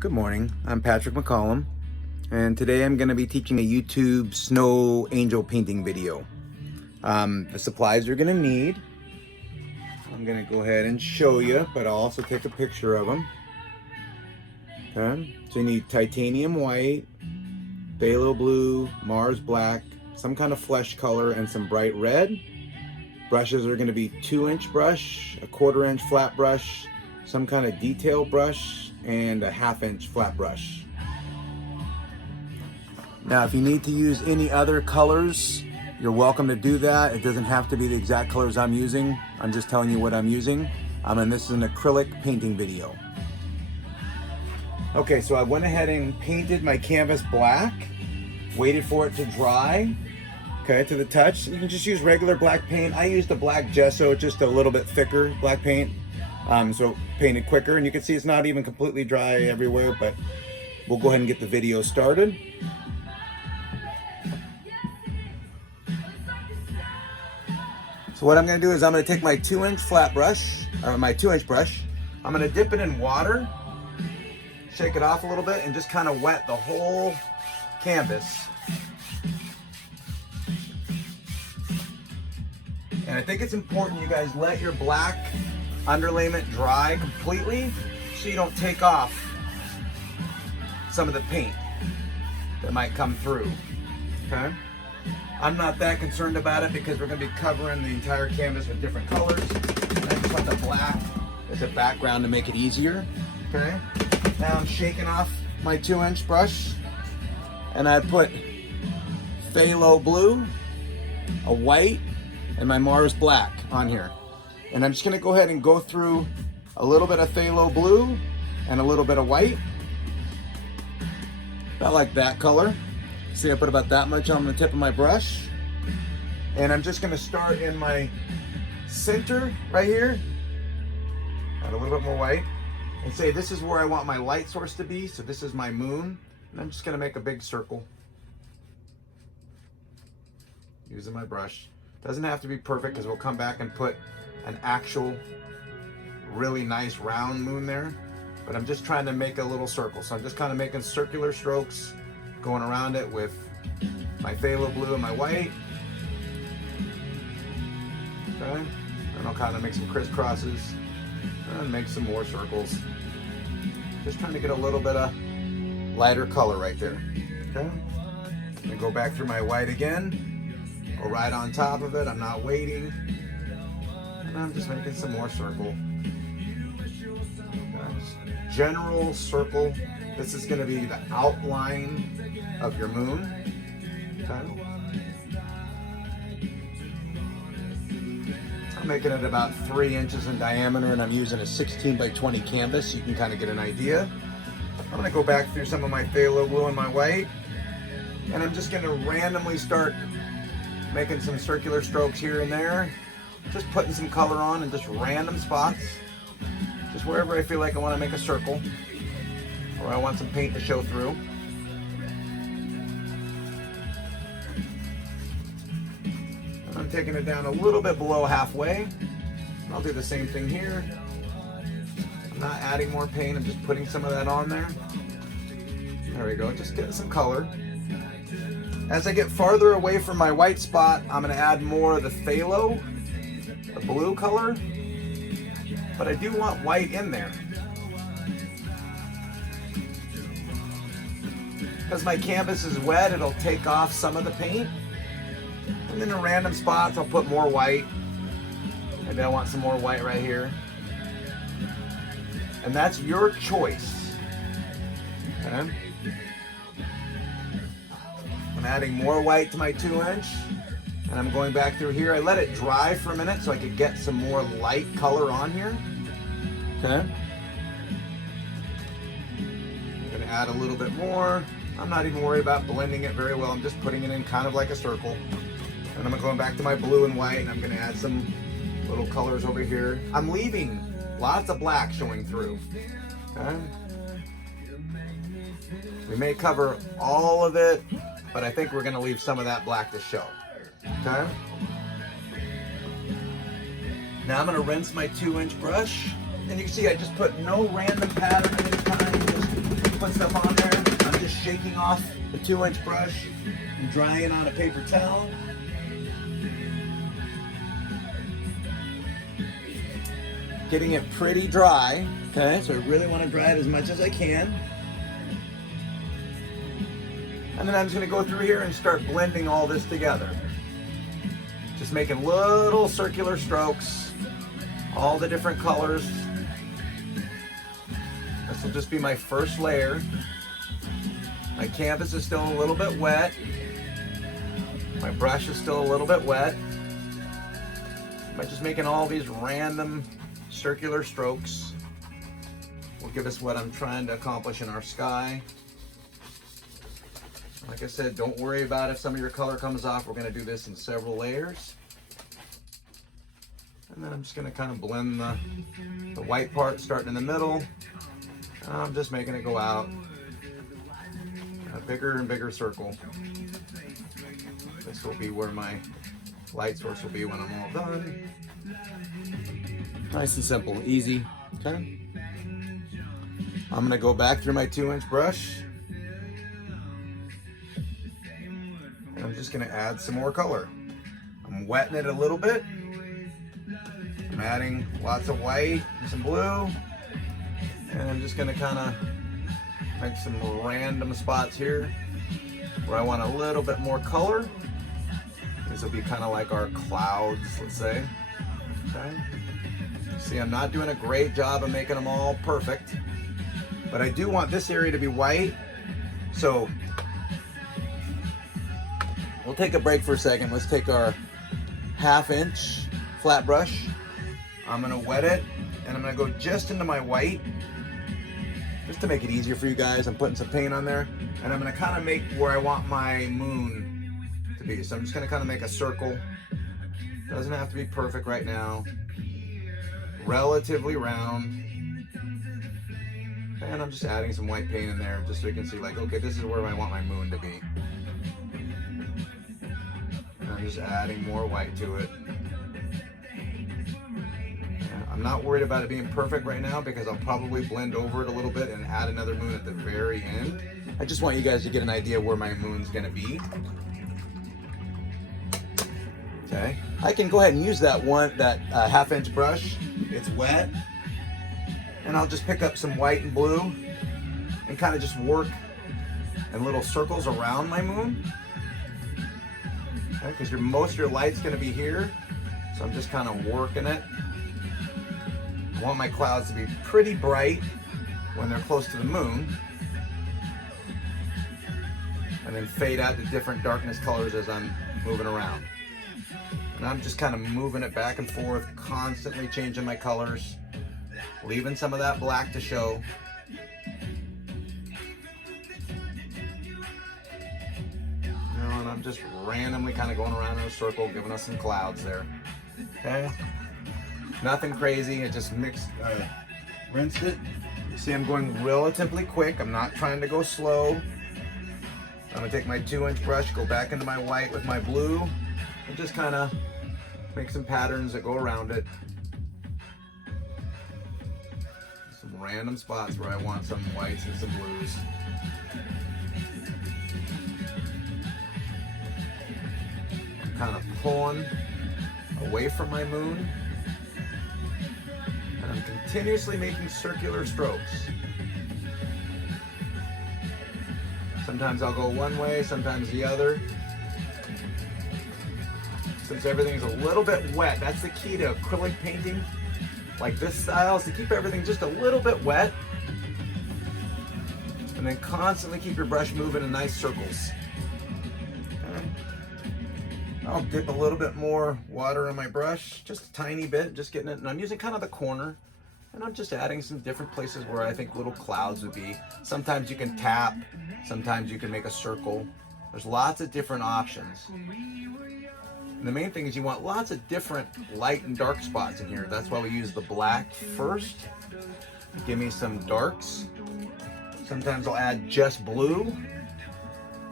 Good morning, I'm Patrick McCollum, and today I'm going to be teaching a YouTube snow angel painting video. The supplies you're going to need, I'm going to go ahead and show you, but I'll also take a picture of them. Okay, so you need titanium white, phthalo blue, Mars black, some kind of flesh color, and some bright red. Brushes are going to be 2-inch brush, a 1/4-inch flat brush, some kind of detail brush, and a 1/2-inch flat brush. Now, if you need to use any other colors, you're welcome to do that. It doesn't have to be the exact colors I'm using. I'm just telling you what I'm using. And this is an acrylic painting video. Okay, so I went ahead and painted my canvas black, waited for it to dry, okay, to the touch. You can just use regular black paint. I used a black gesso, just a little bit thicker black paint. So painted quicker, and you can see it's not even completely dry everywhere, but we'll go ahead and get the video started. So what I'm going to do is I'm going to take my 2-inch flat brush, or my 2-inch brush. I'm going to dip it in water, shake it off a little bit, and just kind of wet the whole canvas. And I think it's important you guys let your black underlayment dry completely so you don't take off some of the paint that might come through. Okay, I'm not that concerned about it because we're going to be covering the entire canvas with different colors. I just want the black as a background to make it easier. Okay, now I'm shaking off my 2-inch brush, and I put phthalo blue, a white, and my Mars black on here. And I'm just going to go ahead and go through a little bit of phthalo blue and a little bit of white. About like that color. See, I put about that much on the tip of my brush. And I'm just going to start in my center right here. Add a little bit more white. And say this is where I want my light source to be. So this is my moon. And I'm just going to make a big circle using my brush. Doesn't have to be perfect because we'll come back and put an actual really nice round moon there, but I'm just trying to make a little circle. So I'm just kind of making circular strokes going around it with my phthalo blue and my white. Okay, and I'll kind of make some crisscrosses and make some more circles. Just trying to get a little bit of lighter color right there. Okay, and go back through my white again, go right on top of it. I'm not waiting. And I'm just making some more circle. General circle. This is going to be the outline of your moon. Okay. I'm making it about 3 inches in diameter, and I'm using a 16 by 20 canvas. You can kind of get an idea. I'm going to go back through some of my phthalo blue and my white, and I'm just going to randomly start making some circular strokes here and there. Just putting some color on in just random spots. Just wherever I feel like I want to make a circle. Or I want some paint to show through. And I'm taking it down a little bit below halfway. I'll do the same thing here. I'm not adding more paint, I'm just putting some of that on there. There we go, just getting some color. As I get farther away from my white spot, I'm going to add more of the phthalo, the blue color, but I do want white in there. Because my canvas is wet, it'll take off some of the paint. And then in random spots, I'll put more white. Maybe I want some more white right here. And that's your choice. Okay. I'm adding more white to my 2-inch. And I'm going back through here. I let it dry for a minute so I could get some more light color on here. Okay. I'm going to add a little bit more. I'm not even worried about blending it very well. I'm just putting it in kind of like a circle. And I'm going back to my blue and white, and I'm going to add some little colors over here. I'm leaving lots of black showing through. Okay. We may cover all of it, but I think we're going to leave some of that black to show. Okay. Now I'm going to rinse my 2-inch brush, and you can see I just put no random pattern at any time, just that stuff on there. I'm just shaking off the 2-inch brush and drying it on a paper towel. Getting it pretty dry, okay? So I really want to dry it as much as I can. And then I'm just gonna go through here and start blending all this together. Just making little circular strokes, all the different colors. This will just be my first layer. My canvas is still a little bit wet. My brush is still a little bit wet. I'm just making all these random circular strokes will give us what I'm trying to accomplish in our sky. Like I said, don't worry about if some of your color comes off. We're going to do this in several layers. And then I'm just going to kind of blend the white part starting in the middle. I'm just making it go out a bigger and bigger circle. This will be where my light source will be when I'm all done. Nice and simple, easy. Okay. I'm going to go back through my 2-inch brush. And I'm just going to add some more color. I'm wetting it a little bit. I'm adding lots of white and some blue. And I'm just going to kind of make some random spots here where I want a little bit more color. This will be kind of like our clouds, let's say. Okay. See, I'm not doing a great job of making them all perfect, but I do want this area to be white. So we'll take a break for a second. Let's take our 1/2-inch flat brush. I'm gonna wet it and I'm gonna go just into my white, just to make it easier for you guys. I'm putting some paint on there and I'm gonna kind of make where I want my moon to be. So I'm just gonna kind of make a circle. Doesn't have to be perfect right now. Relatively round. And I'm just adding some white paint in there just so you can see, like, okay, this is where I want my moon to be. And I'm just adding more white to it. I'm not worried about it being perfect right now because I'll probably blend over it a little bit and add another moon at the very end. I just want you guys to get an idea where my moon's gonna be. Okay, I can go ahead and use that 1/2-inch brush. It's wet, and I'll just pick up some white and blue and kind of just work in little circles around my moon. Okay, because most of your light's going to be here, so I'm just kind of working it. I want my clouds to be pretty bright when they're close to the moon, and then fade out to different darkness colors as I'm moving around. And I'm just kind of moving it back and forth, constantly changing my colors, leaving some of that black to show. And I'm just randomly kind of going around in a circle, giving us some clouds there. Okay? Nothing crazy, it just rinsed it. You see I'm going relatively quick, I'm not trying to go slow. I'm gonna take my 2-inch brush, go back into my white with my blue, and just kind of make some patterns that go around it. Some random spots where I want some whites and some blues. I'm kind of pulling away from my moon. And I'm continuously making circular strokes. Sometimes I'll go one way, sometimes the other. Since everything's a little bit wet, that's the key to acrylic painting, like this style, is to keep everything just a little bit wet, and then constantly keep your brush moving in nice circles. Okay. I'll dip a little bit more water in my brush, just a tiny bit, just getting it, and I'm using kind of the corner, and I'm just adding some different places where I think little clouds would be. Sometimes you can tap, sometimes you can make a circle. There's lots of different options. And the main thing is you want lots of different light and dark spots in here. That's why we use the black first. Give me some darks. Sometimes I'll add just blue,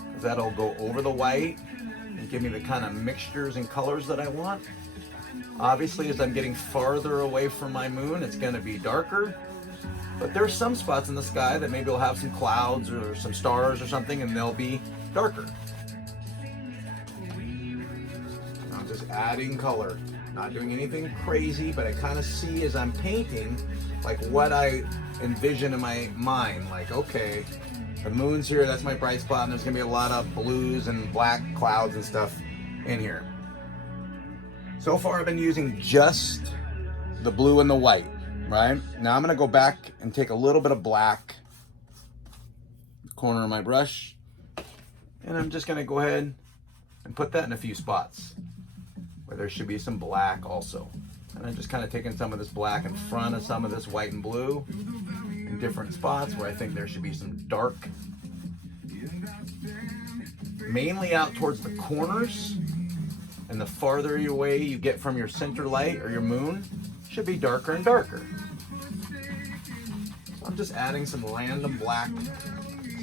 because that'll go over the white and give me the kind of mixtures and colors that I want. Obviously, as I'm getting farther away from my moon, it's going to be darker. But there's some spots in the sky that maybe will have some clouds or some stars or something, and they'll be darker. I'm just adding color, not doing anything crazy, but I kind of see as I'm painting, like what I envision in my mind. Like, okay, the moon's here, that's my bright spot, and there's gonna be a lot of blues and black clouds and stuff in here. So far I've been using just the blue and the white, right? Now I'm gonna go back and take a little bit of black, corner of my brush, and I'm just gonna go ahead and put that in a few spots where there should be some black also. And I'm just kind of taking some of this black in front of some of this white and blue in different spots where I think there should be some dark. Mainly out towards the corners, and the farther away you get from your center light or your moon, should be darker and darker. So I'm just adding some random black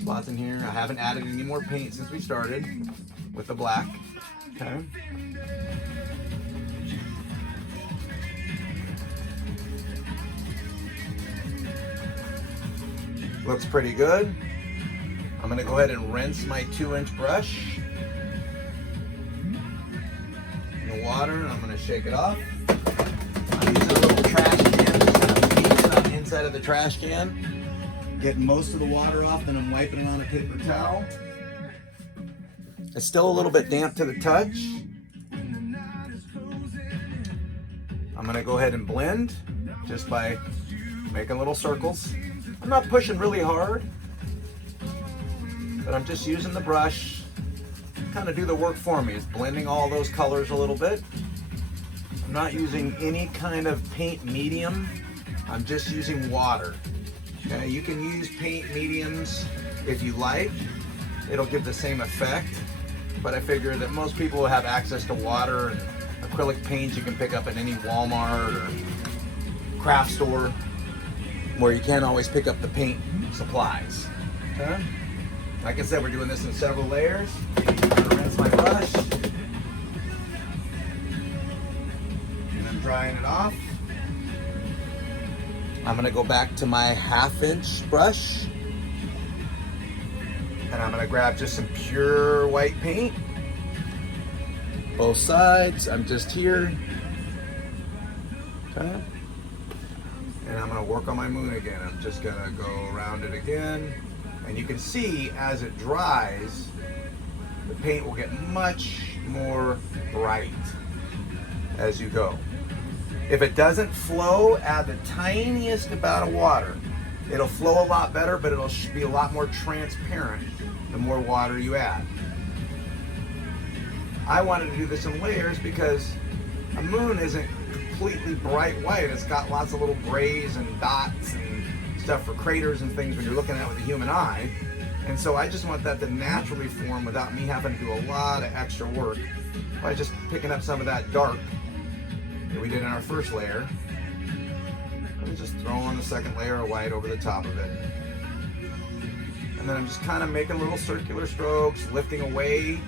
spots in here. I haven't added any more paint since we started with the black. Okay. Looks pretty good. I'm gonna go ahead and rinse my 2-inch brush in the water, and I'm gonna shake it off. I'm using a little trash can, just kind of beating it on the inside of the trash can, getting most of the water off, then I'm wiping it on a paper towel. It's still a little bit damp to the touch. I'm gonna go ahead and blend just by making little circles. I'm not pushing really hard, but I'm just using the brush to kind of do the work for me. It's blending all those colors a little bit. I'm not using any kind of paint medium. I'm just using water. Okay, you can use paint mediums if you like. It'll give the same effect, but I figure that most people will have access to water and acrylic paints you can pick up at any Walmart or craft store, where you can't always pick up the paint supplies. Okay? Like I said, we're doing this in several layers. I'm gonna rinse my brush, and I'm drying it off. I'm gonna go back to my 1/2-inch brush, and I'm gonna grab just some pure white paint. Both sides, I'm just here. Okay. And I'm gonna work on my moon again. I'm just gonna go around it again. And you can see as it dries, the paint will get much more bright as you go. If it doesn't flow, add the tiniest amount of water. It'll flow a lot better, but it'll be a lot more transparent the more water you add. I wanted to do this in layers because a moon isn't completely bright white. It's got lots of little grays and dots and stuff for craters and things when you're looking at it with the human eye. And so I just want that to naturally form without me having to do a lot of extra work by just picking up some of that dark that we did in our first layer and just throw on the second layer of white over the top of it. And then I'm just kind of making little circular strokes, lifting away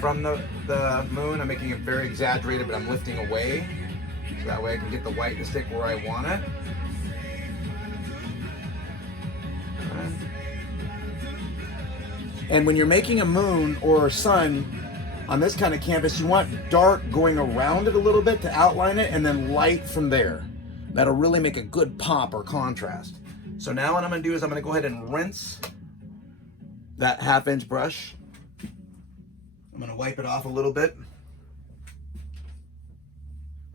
from the moon. I'm making it very exaggerated, but I'm lifting away. So that way I can get the white to stick where I want it. And when you're making a moon or a sun on this kind of canvas, you want dark going around it a little bit to outline it, and then light from there. That'll really make a good pop or contrast. So now what I'm gonna do is I'm gonna go ahead and rinse that 1/2-inch brush. I'm gonna wipe it off a little bit,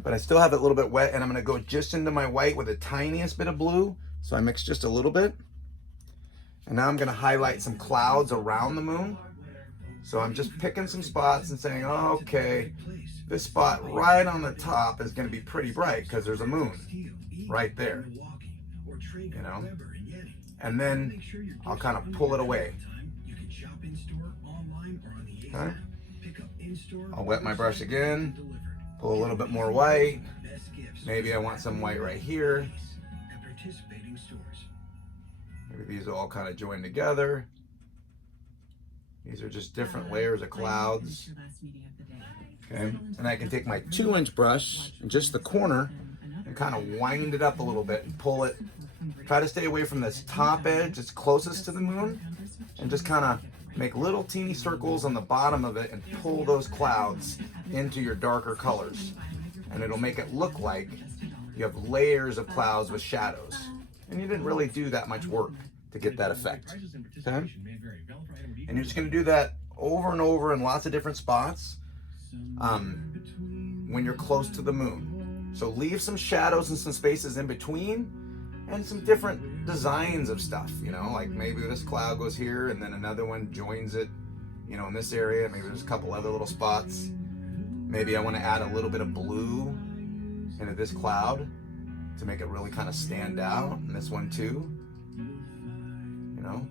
but I still have it a little bit wet, and I'm gonna go just into my white with the tiniest bit of blue. So I mix just a little bit. And now I'm gonna highlight some clouds around the moon. So I'm just picking some spots and saying, oh, okay, this spot right on the top is gonna be pretty bright because there's a moon right there, you know? And then I'll kind of pull it away. Okay? I'll wet my brush again, pull a little bit more white. Maybe I want some white right here. Maybe these all kind of join together. These are just different layers of clouds. Okay, and I can take my 2-inch brush and just the corner and kind of wind it up a little bit and pull it Try to stay away from this top edge that's closest to the moon, and just kind of make little teeny circles on the bottom of it and pull those clouds into your darker colors. And it'll make it look like you have layers of clouds with shadows. And you didn't really do that much work to get that effect. Okay? And you're just gonna do that over and over in lots of different spots when you're close to the moon. So leave some shadows and some spaces in between, and some different designs of stuff, you know, like maybe this cloud goes here and then another one joins it, you know, in this area. Maybe there's a couple other little spots. Maybe I want to add a little bit of blue into this cloud to make it really kind of stand out, and this one too, you know.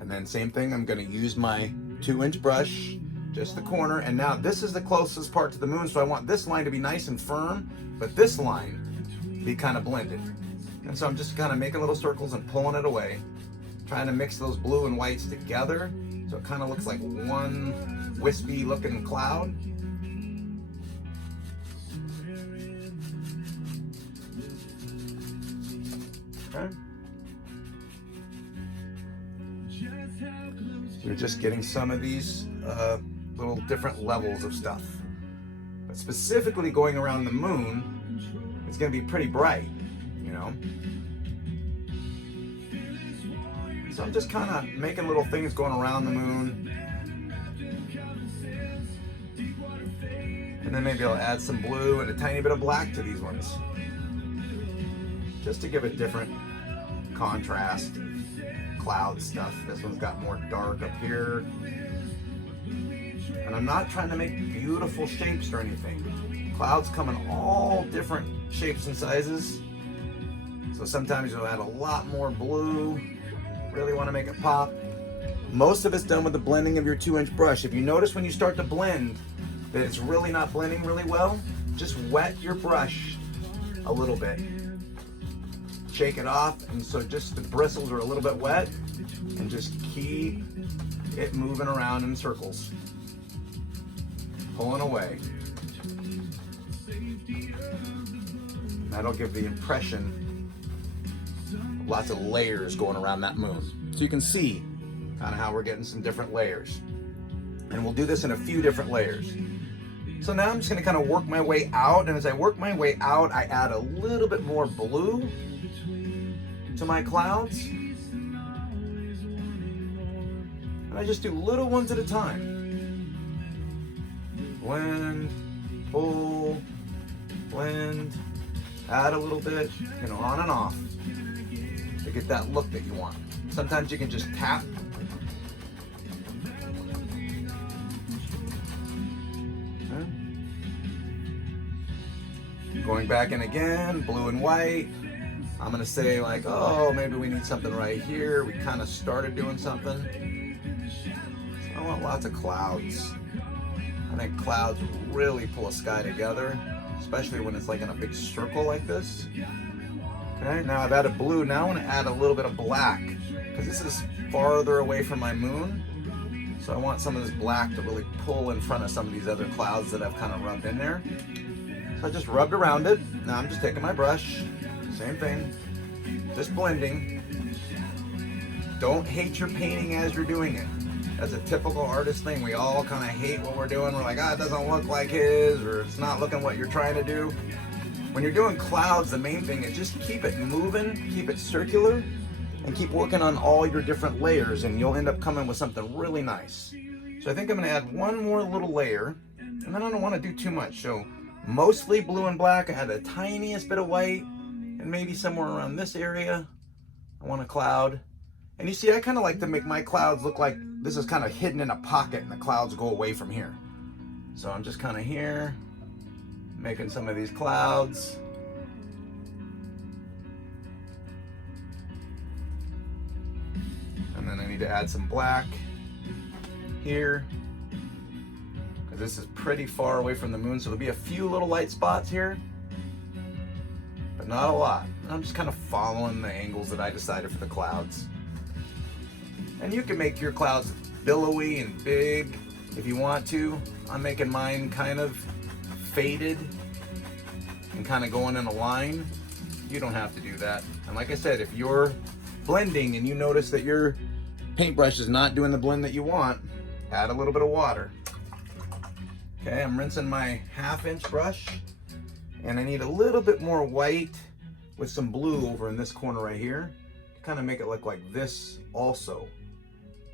And then same thing, I'm going to use my 2-inch brush, just the corner, and now this is the closest part to the moon, so I want this line to be nice and firm, but this line be kind of blended. And so I'm just kind of making little circles and pulling it away, trying to mix those blue and whites together so it kind of looks like one wispy looking cloud. Okay. You're just getting some of these little different levels of stuff. But specifically going around the moon, it's going to be pretty bright, you know. So I'm just kind of making little things going around the moon. And then maybe I'll add some blue and a tiny bit of black to these ones, just to give it different contrast. Cloud stuff. This one's got more dark up here. And I'm not trying to make beautiful shapes or anything. Clouds come in all different shapes and sizes. So sometimes you'll add a lot more blue. Really want to make it pop. Most of it's done with the blending of your 2-inch brush. If you notice when you start to blend that it's really not blending really well, just wet your brush a little bit. Shake it off, and so just the bristles are a little bit wet, and just keep it moving around in circles, pulling away. That'll give the impression of lots of layers going around that moon. So you can see kind of how we're getting some different layers. And we'll do this in a few different layers. So now I'm just gonna kind of work my way out, and as I work my way out, I add a little bit more blue to my clouds. And I just do little ones at a time. Blend, pull, blend, add a little bit, you know, on and off to get that look that you want. Sometimes you can just tap. Okay. Going back in again, blue and white. I'm gonna say like, oh, maybe we need something right here. We kind of started doing something. So I want lots of clouds. I think clouds really pull a sky together, especially when it's like in a big circle like this. Okay, now I've added blue. Now I want to add a little bit of black, because this is farther away from my moon. So I want some of this black to really pull in front of some of these other clouds that I've kind of rubbed in there. So I just rubbed around it. Now I'm just taking my brush. Same thing, just blending. Don't hate your painting as you're doing it. That's a typical artist thing. We all kind of hate what we're doing. We're like, ah, it doesn't look like his, or it's not looking what you're trying to do. When you're doing clouds, the main thing is just keep it moving, keep it circular, and keep working on all your different layers, and you'll end up coming with something really nice. So I think I'm gonna add one more little layer, and then I don't want to do too much. So mostly blue and black. I add the tiniest bit of white, and maybe somewhere around this area I want a cloud. And you see, I kind of like to make my clouds look like this is kind of hidden in a pocket and the clouds go away from here. So I'm just kind of here making some of these clouds. And then I need to add some black here, because this is pretty far away from the moon, so there'll be a few little light spots here, but not a lot. I'm just kind of following the angles that I decided for the clouds. And you can make your clouds billowy and big if you want to. I'm making mine kind of faded and kind of going in a line. you don't have to do that. And like I said, if you're blending and you notice that your paintbrush is not doing the blend that you want, add a little bit of water. Okay, I'm rinsing my 1/2 inch brush, and I need a little bit more white with some blue over in this corner right here to kind of make it look like this also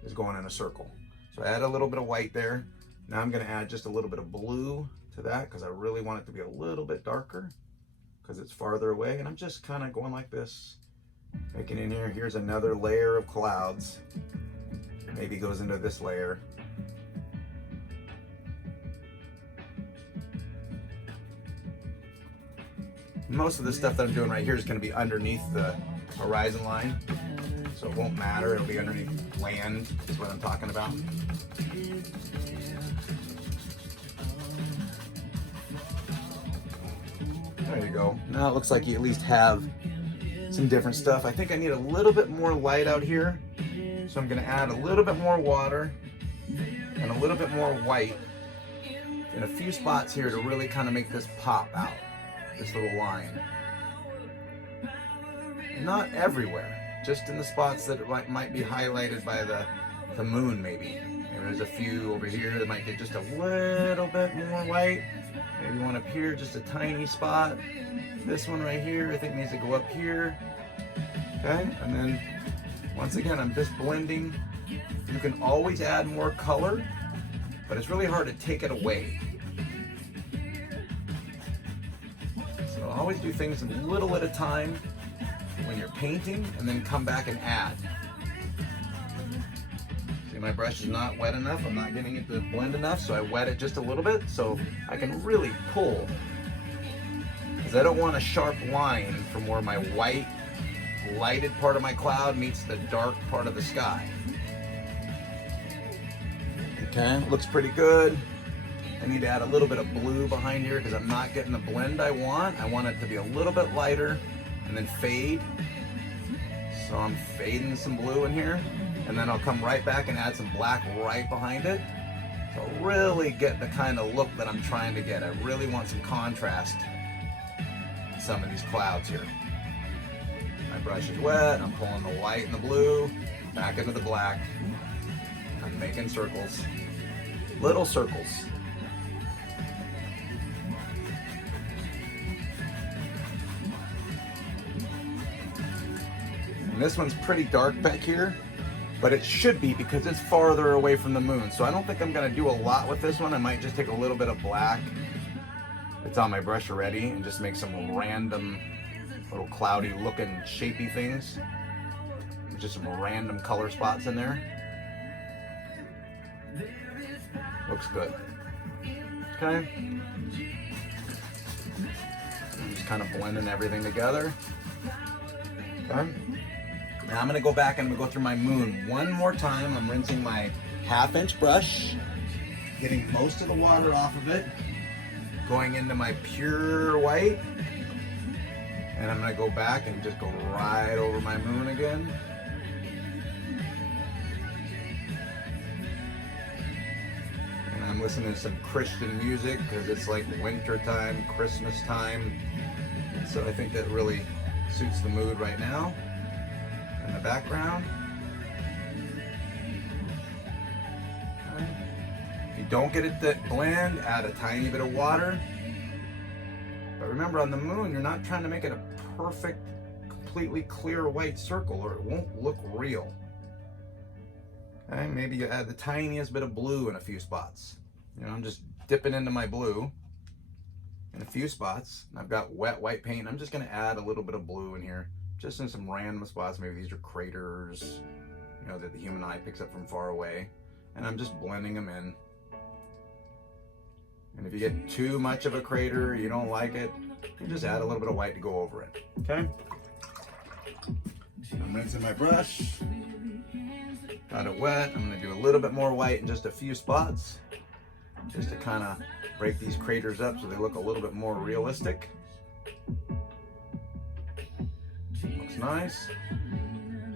is going in a circle. So I add a little bit of white there. Now I'm going to add just a little bit of blue to that because I really want it to be a little bit darker because it's farther away. And I'm just kind of going like this, making in here. Here's another layer of clouds. Maybe goes into this layer. Most of the stuff that I'm doing right here is going to be underneath the horizon line, so it won't matter. It'll be underneath land is what I'm talking about. There you go. Now it looks like you at least have some different stuff. I think I need a little bit more light out here, so I'm going to add a little bit more water and a little bit more white in a few spots here to really kind of make this pop out. This little line. Not everywhere, just in the spots that it might be highlighted by the moon maybe. And there's a few over here that might get just a little bit more white. Maybe one up here, just a tiny spot. This one right here, I think needs to go up here. Okay, and then once again, I'm just blending. You can always add more color, but it's really hard to take it away. So always do things a little at a time when you're painting, and then come back and add. See, my brush is not wet enough. I'm not getting it to blend enough, so I wet it just a little bit so I can really pull. Because I don't want a sharp line from where my white lighted part of my cloud meets the dark part of the sky. Okay, looks pretty good. I need to add a little bit of blue behind here because I'm not getting the blend I want. I want it to be a little bit lighter and then fade. So I'm fading some blue in here, and then I'll come right back and add some black right behind it. So really get the kind of look that I'm trying to get. I really want some contrast in some of these clouds here. My brush is wet. I'm pulling the white and the blue back into the black. I'm making circles, little circles. And this one's pretty dark back here, but it should be because it's farther away from the moon. So I don't think I'm gonna do a lot with this one. I might just take a little bit of black. It's on my brush already, and just make some random little cloudy looking shapy things. Just some random color spots in there. Looks good. Okay. I'm just kind of blending everything together. Okay. Now I'm going to go back and I'm going to go through my moon one more time. I'm rinsing my 1/2 inch brush, getting most of the water off of it, going into my pure white, and I'm going to go back and just go right over my moon again. And I'm listening to some Christian music because it's like winter time, Christmas time. So I think that really suits the mood right now. In the background. If you don't get it that blend, add a tiny bit of water. But remember, on the moon, you're not trying to make it a perfect, completely clear white circle, or it won't look real. Okay, maybe you add the tiniest bit of blue in a few spots. You know, I'm just dipping into my blue in a few spots. I've got wet white paint. I'm just going to add a little bit of blue in here. Just in some random spots. Maybe these are craters, you know, that the human eye picks up from far away. And I'm just blending them in. And if you get too much of a crater, you don't like it, you just add a little bit of white to go over it. Okay? I'm rinsing my brush. Got it wet. I'm going to do a little bit more white in just a few spots, just to kind of break these craters up so they look a little bit more realistic. Looks nice.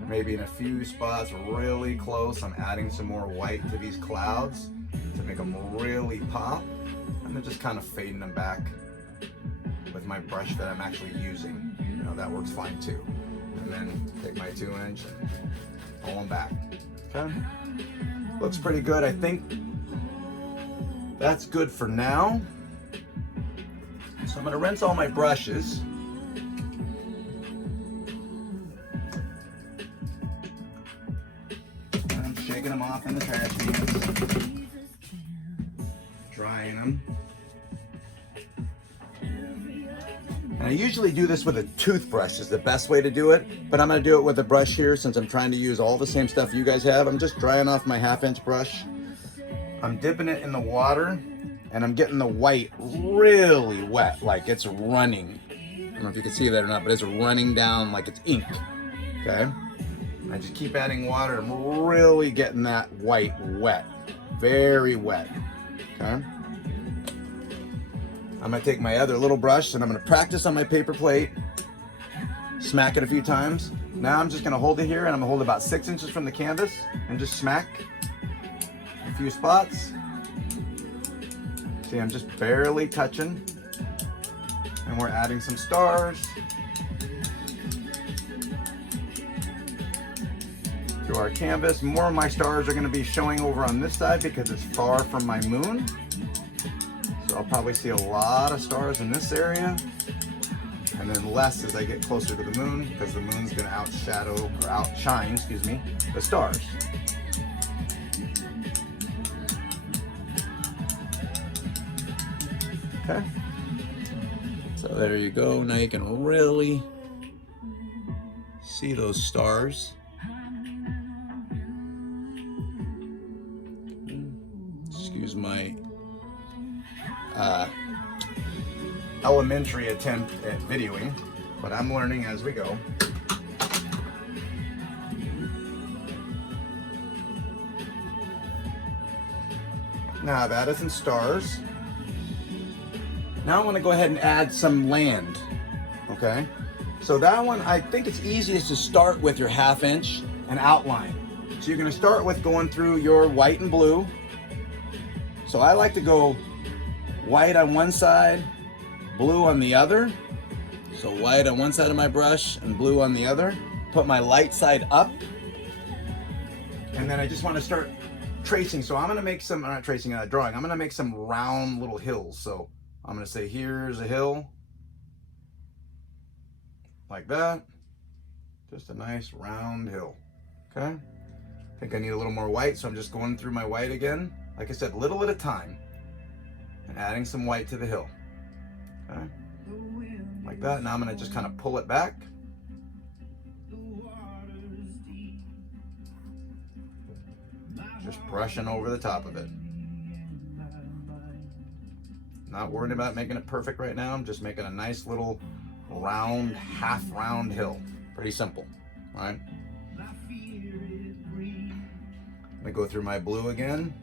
Maybe in a few spots really close, I'm adding some more white to these clouds to make them really pop. And then just kind of fading them back with my brush that I'm actually using. You know, that works fine too. And then take my 2-inch and pull them back. Okay, looks pretty good. I think that's good for now. So I'm going to rinse all my brushes. And I'm shaking them off in the trash cans, drying them. And I usually do this with a toothbrush is the best way to do it, but I'm going to do it with a brush here since I'm trying to use all the same stuff you guys have. I'm just drying off my 1/2-inch brush. I'm dipping it in the water and I'm getting the white really wet, like it's running. I don't know if you can see that or not, but it's running down like it's ink, okay? I just keep adding water. I'm really getting that white wet, very wet, okay? I'm gonna take my other little brush and I'm gonna practice on my paper plate, smack it a few times. Now I'm just gonna hold it here and I'm gonna hold it about 6 inches from the canvas and just smack a few spots. See, I'm just barely touching. And we're adding some stars to our canvas. More of my stars are gonna be showing over on this side because it's far from my moon. So I'll probably see a lot of stars in this area, and then less as I get closer to the moon because the moon's gonna outshadow or outshine, excuse me, the stars. Okay. So there you go. Now you can really see those stars. Excuse my elementary attempt at videoing, but I'm learning as we go. Now that is some stars. Now I want to go ahead and add some land, okay? So that one, I think it's easiest to start with your 1/2-inch and outline. So you're going to start with going through your white and blue. So I like to go white on one side, blue on the other. So white on one side of my brush and blue on the other. Put my light side up. And then I just want to start tracing. So I'm going to make some, I'm not tracing, drawing. I'm going to make some round little hills. So I'm going to say here's a hill. Like that. Just a nice round hill. Okay. I think I need a little more white, so I'm just going through my white again. Like I said, little at a time. And adding some white to the hill. Okay. Like that. Now I'm going to just kind of pull it back. Just brushing over the top of it. Not worrying about making it perfect right now. I'm just making a nice little round, half round hill. Pretty simple, all right? I'm gonna go through my blue again,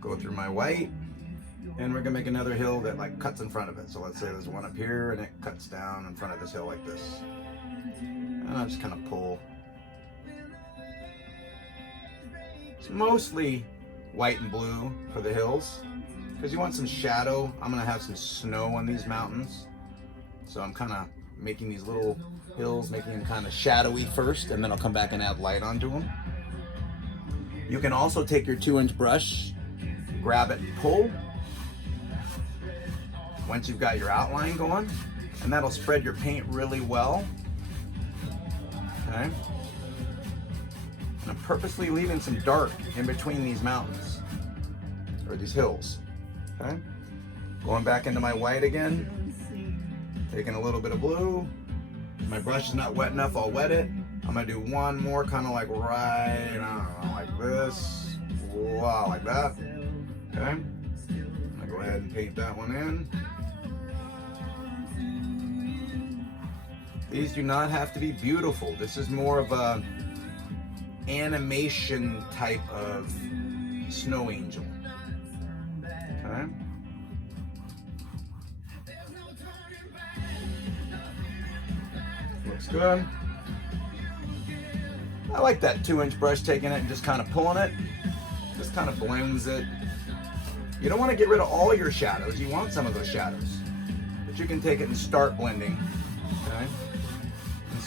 go through my white, and we're gonna make another hill that like cuts in front of it. So let's say there's one up here and it cuts down in front of this hill like this. And I'll just kind of pull. It's mostly white and blue for the hills because you want some shadow. I'm gonna have some snow on these mountains. So I'm kind of making these little hills, making them kind of shadowy first, and then I'll come back and add light onto them. You can also take your 2-inch brush, grab it and pull once you've got your outline going, and that'll spread your paint really well. Okay. And I'm purposely leaving some dark in between these mountains, or these hills. Okay. Going back into my white again. Taking a little bit of blue. My brush is not wet enough, I'll wet it. I'm gonna do one more kind of like right, I don't know, like this. Wow, like that. Okay. I'm gonna go ahead and paint that one in. These do not have to be beautiful. This is more of a animation type of snow angel. Okay. Looks good. I like that 2-inch brush, taking it and just kind of pulling it. Just kind of blends it. You don't want to get rid of all your shadows. You want some of those shadows. But you can take it and start blending. Okay.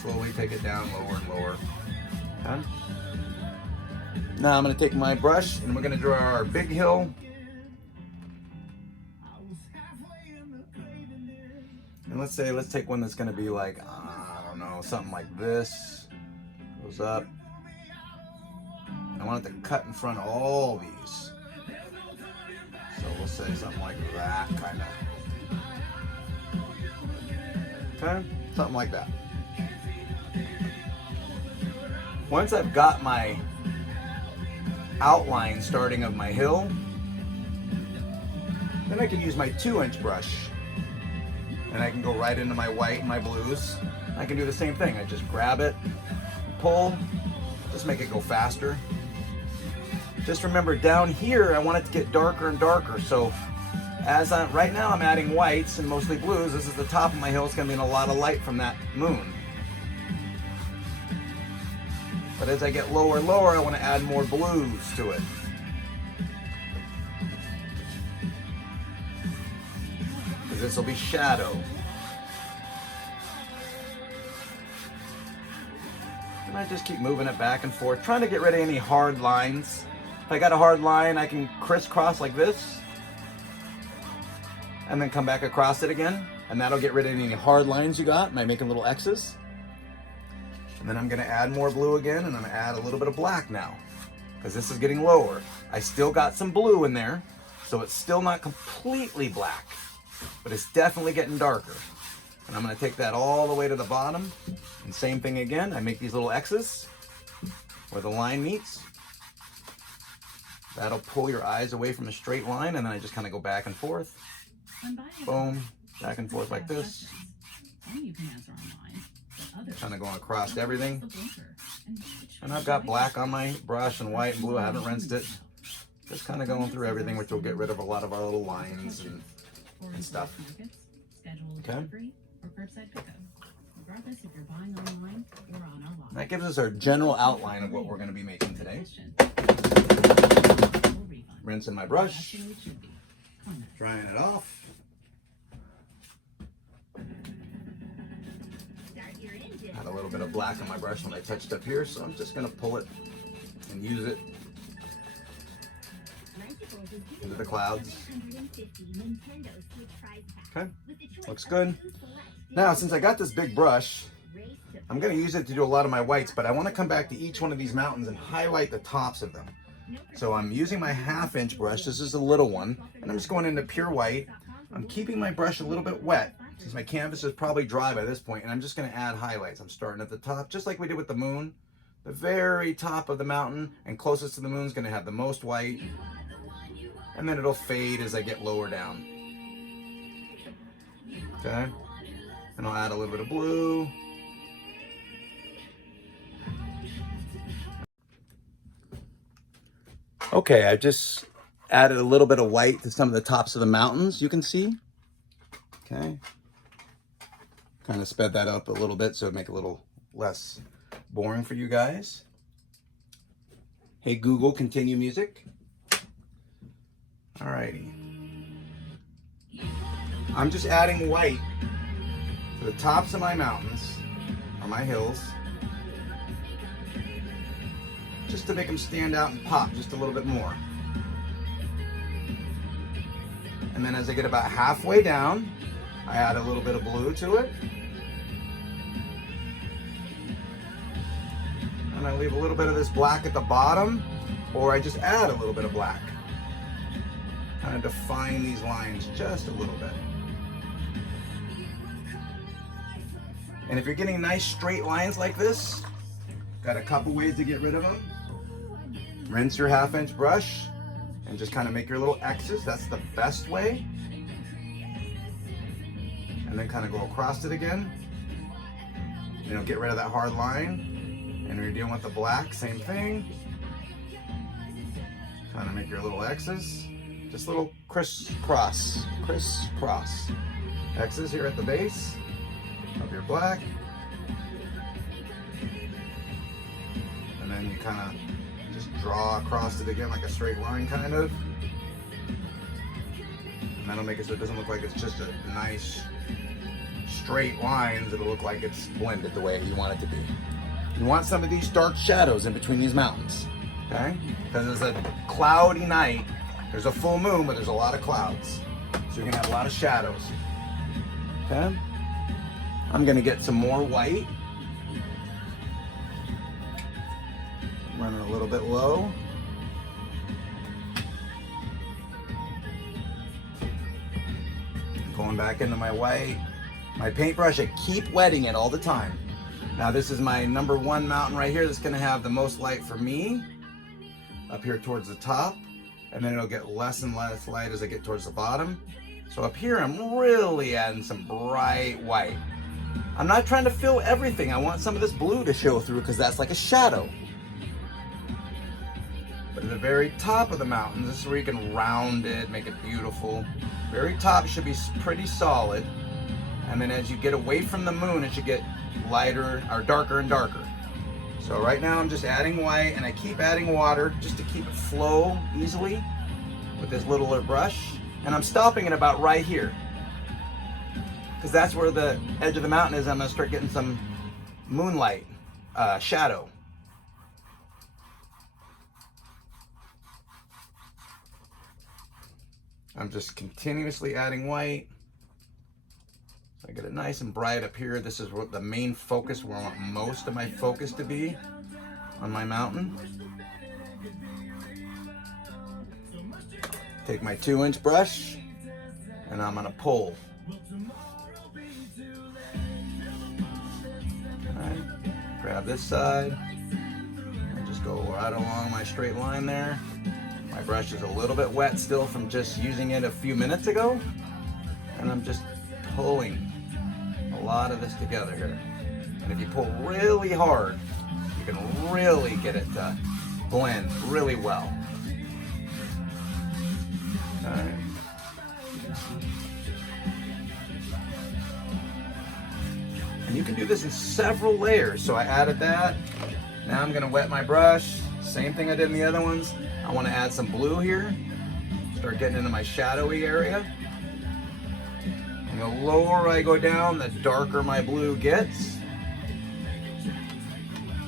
slowly take it down lower and lower. Okay. Now I'm going to take my brush and we're going to draw our big hill. And let's take one that's going to be like, I don't know, something like this. Goes up. I want it to cut in front of all these. So we'll say something like that, kind of. Okay? Something like that. Once I've got my outline starting of my hill, then I can use my 2-inch brush and I can go right into my white and my blues. I can do the same thing. I just grab it, pull, just make it go faster. Just remember down here, I want it to get darker and darker. So right now I'm adding whites and mostly blues. This is the top of my hill. It's gonna be in a lot of light from that moon. But as I get lower and lower, I want to add more blues to it. Because this will be shadow. And I just keep moving it back and forth, trying to get rid of any hard lines. If I got a hard line, I can crisscross like this. And then come back across it again. And that'll get rid of any hard lines you got by making little X's. And then I'm going to add more blue again, and I'm going to add a little bit of black now, because this is getting lower. I still got some blue in there, so it's still not completely black, but it's definitely getting darker. And I'm going to take that all the way to the bottom, and same thing again. I make these little X's where the line meets. That'll pull your eyes away from a straight line, and then I just kind of go back and forth. Boom, back and forth like this. Kind of going across everything. And I've got black on my brush and white and blue. I haven't rinsed it. Just kind of going through everything, which will get rid of a lot of our little lines and stuff. Okay. That gives us our general outline of what we're going to be making today. Rinsing my brush. Drying it off. Had a little bit of black on my brush when I touched up here, so I'm just going to pull it and use it into the clouds. Okay, looks good. Now, since I got this big brush, I'm going to use it to do a lot of my whites, but I want to come back to each one of these mountains and highlight the tops of them. So I'm using my 1/2-inch brush. This is a little one, and I'm just going into pure white. I'm keeping my brush a little bit wet, since my canvas is probably dry by this point, and I'm just going to add highlights. I'm starting at the top, just like we did with the moon. The very top of the mountain and closest to the moon is going to have the most white, and then it'll fade as I get lower down. Okay, and I'll add a little bit of blue. Okay, I just added a little bit of white to some of the tops of the mountains, you can see. Okay. Kind of sped that up a little bit so it'd make it a little less boring for you guys. Hey Google, continue music. Alrighty. I'm just adding white to the tops of my mountains, or my hills, just to make them stand out and pop just a little bit more. And then as I get about halfway down, I add a little bit of blue to it. And I leave a little bit of this black at the bottom, or I just add a little bit of black. Kind of define these lines just a little bit. And if you're getting nice straight lines like this, got a couple ways to get rid of them. Rinse your 1/2-inch brush and just kind of make your little X's. That's the best way. And then kind of go across it again. You know, get rid of that hard line. And when you're dealing with the black, same thing. Kind of make your little X's. Just little crisscross. X's here at the base of your black. And then you kind of just draw across it again like a straight line, kind of. And that'll make it so it doesn't look like it's just a nice straight lines, it'll look like it's blended the way you want it to be. You want some of these dark shadows in between these mountains, okay? Because it's a cloudy night. There's a full moon, but there's a lot of clouds. So you're gonna have a lot of shadows, okay? I'm gonna get some more white. Running a little bit low. Going back into my white. My paintbrush, I keep wetting it all the time. Now this is my #1 mountain right here that's gonna have the most light for me, up here towards the top, and then it'll get less and less light as I get towards the bottom. So up here, I'm really adding some bright white. I'm not trying to fill everything. I want some of this blue to show through because that's like a shadow. But at the very top of the mountain, this is where you can round it, make it beautiful. Very top should be pretty solid. And then as you get away from the moon, it should get lighter or darker and darker. So right now I'm just adding white, and I keep adding water just to keep it flow easily with this littler brush. And I'm stopping it about right here, because that's where the edge of the mountain is. I'm gonna start getting some moonlight shadow. I'm just continuously adding white. I get it nice and bright up here. This is what the main focus, where I want most of my focus to be on my mountain. Take my 2-inch brush and I'm gonna pull. Alright, grab this side and just go right along my straight line there. My brush is a little bit wet still from just using it a few minutes ago, and I'm just pulling a lot of this together here. And if you pull really hard, you can really get it to blend really well. All right. And you can do this in several layers. So I added that. Now I'm gonna wet my brush. Same thing I did in the other ones. I want to add some blue here. Start getting into my shadowy area. And the lower I go down, the darker my blue gets.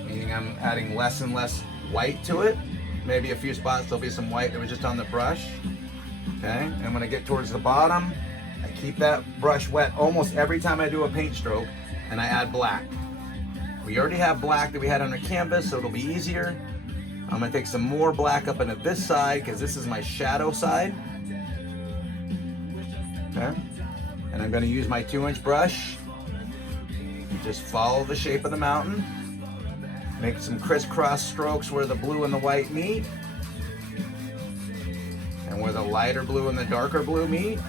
Meaning I'm adding less and less white to it. Maybe a few spots there'll be some white that was just on the brush. Okay, and when I get towards the bottom, I keep that brush wet almost every time I do a paint stroke, and I add black. We already have black that we had on our canvas, so it'll be easier. I'm gonna take some more black up into this side because this is my shadow side. Okay, and I'm gonna use my 2-inch brush. Just follow the shape of the mountain. Make some crisscross strokes where the blue and the white meet, and where the lighter blue and the darker blue meet,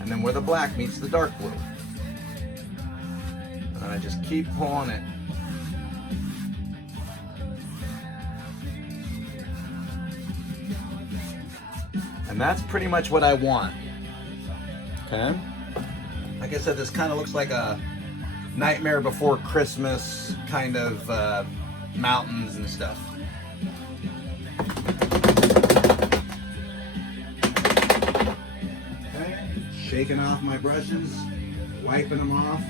and then where the black meets the dark blue. And I just keep pulling it. And that's pretty much what I want. Okay? Like I said, this kind of looks like a Nightmare Before Christmas kind of mountains and stuff. Okay, shaking off my brushes, wiping them off.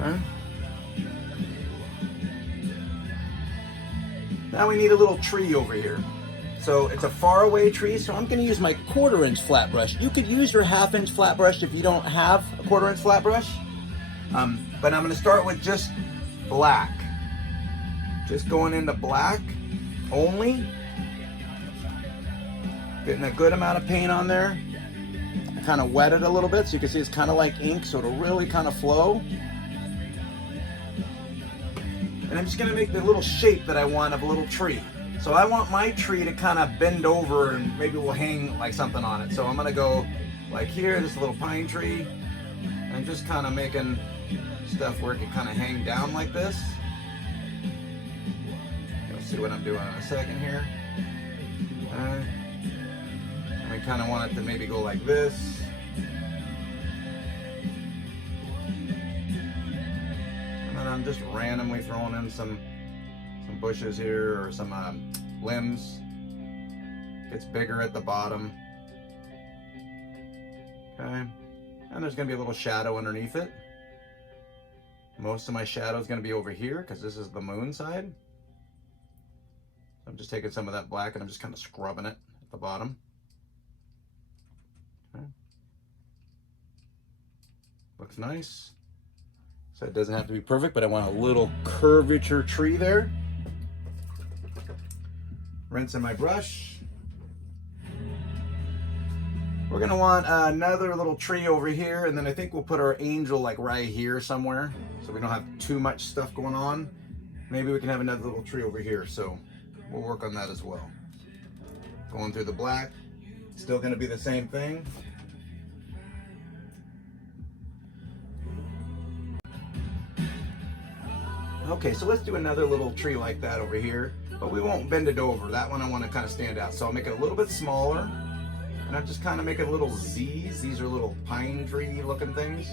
Okay. Now we need a little tree over here. So it's a faraway tree, so I'm gonna use my 1/4-inch flat brush. You could use your 1/2-inch flat brush if you don't have a 1/4-inch flat brush. But I'm gonna start with just black. Just going into black only. Getting a good amount of paint on there. I kind of wet it a little bit so you can see it's kind of like ink, so it'll really kind of flow. And I'm just gonna make the little shape that I want of a little tree. So I want my tree to kind of bend over and maybe we'll hang like something on it. So I'm gonna go like here, this little pine tree, and just kind of making stuff where it can kind of hang down like this. You'll see what I'm doing in a second here. And I kind of want it to maybe go like this. And then I'm just randomly throwing in some bushes here or some limbs. Gets bigger at the bottom. Okay, and there's gonna be a little shadow underneath it. Most of my shadow is gonna be over here because this is the moon side. I'm just taking some of that black and I'm just kind of scrubbing it at the bottom. Okay. Looks nice. So it doesn't have to be perfect, but I want a little curvature tree there. Rinsing my brush. We're gonna want another little tree over here, and then I think we'll put our angel like right here somewhere, so we don't have too much stuff going on. Maybe we can have another little tree over here, so we'll work on that as well. Going through the black, still gonna be the same thing. Okay, so let's do another little tree like that over here, but we won't bend it over. That one I want to kind of stand out. So I'll make it a little bit smaller, and I'll just kind of make it little Z's. These are little pine tree looking things.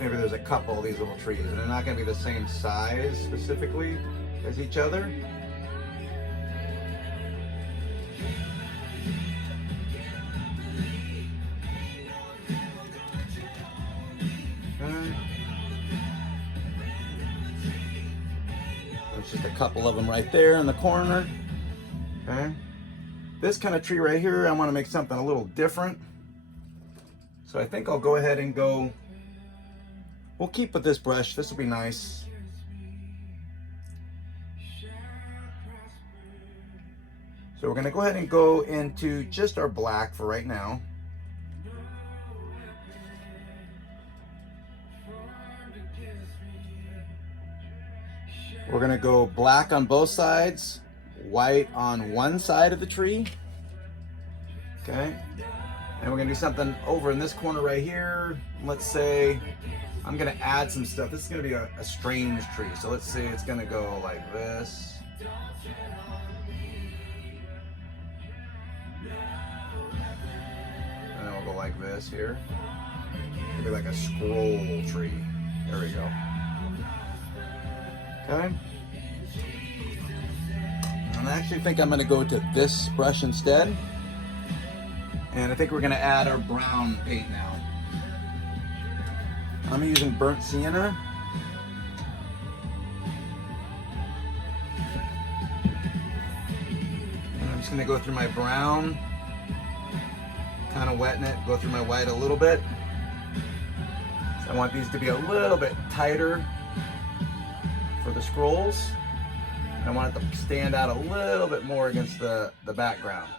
Maybe there's a couple of these little trees, and they're not going to be the same size specifically as each other. There's just a couple of them right there in the corner. Okay. This kind of tree right here, I want to make something a little different. So I think I'll go ahead and go, we'll keep with this brush. This will be nice. So we're going to go ahead and go into just our black for right now. We're going to go black on both sides, white on one side of the tree. Okay. And we're going to do something over in this corner right here. Let's say I'm going to add some stuff. This is going to be a strange tree. So let's say it's going to go like this. And then we'll go like this here. It'll be like a scroll tree. There we go. Okay. And I actually think I'm going to go to this brush instead. And I think we're going to add our brown paint now. I'm using burnt sienna. And I'm just going to go through my brown, kind of wetting it, go through my white a little bit. So I want these to be a little bit tighter for the scrolls. I want it to stand out a little bit more against the background.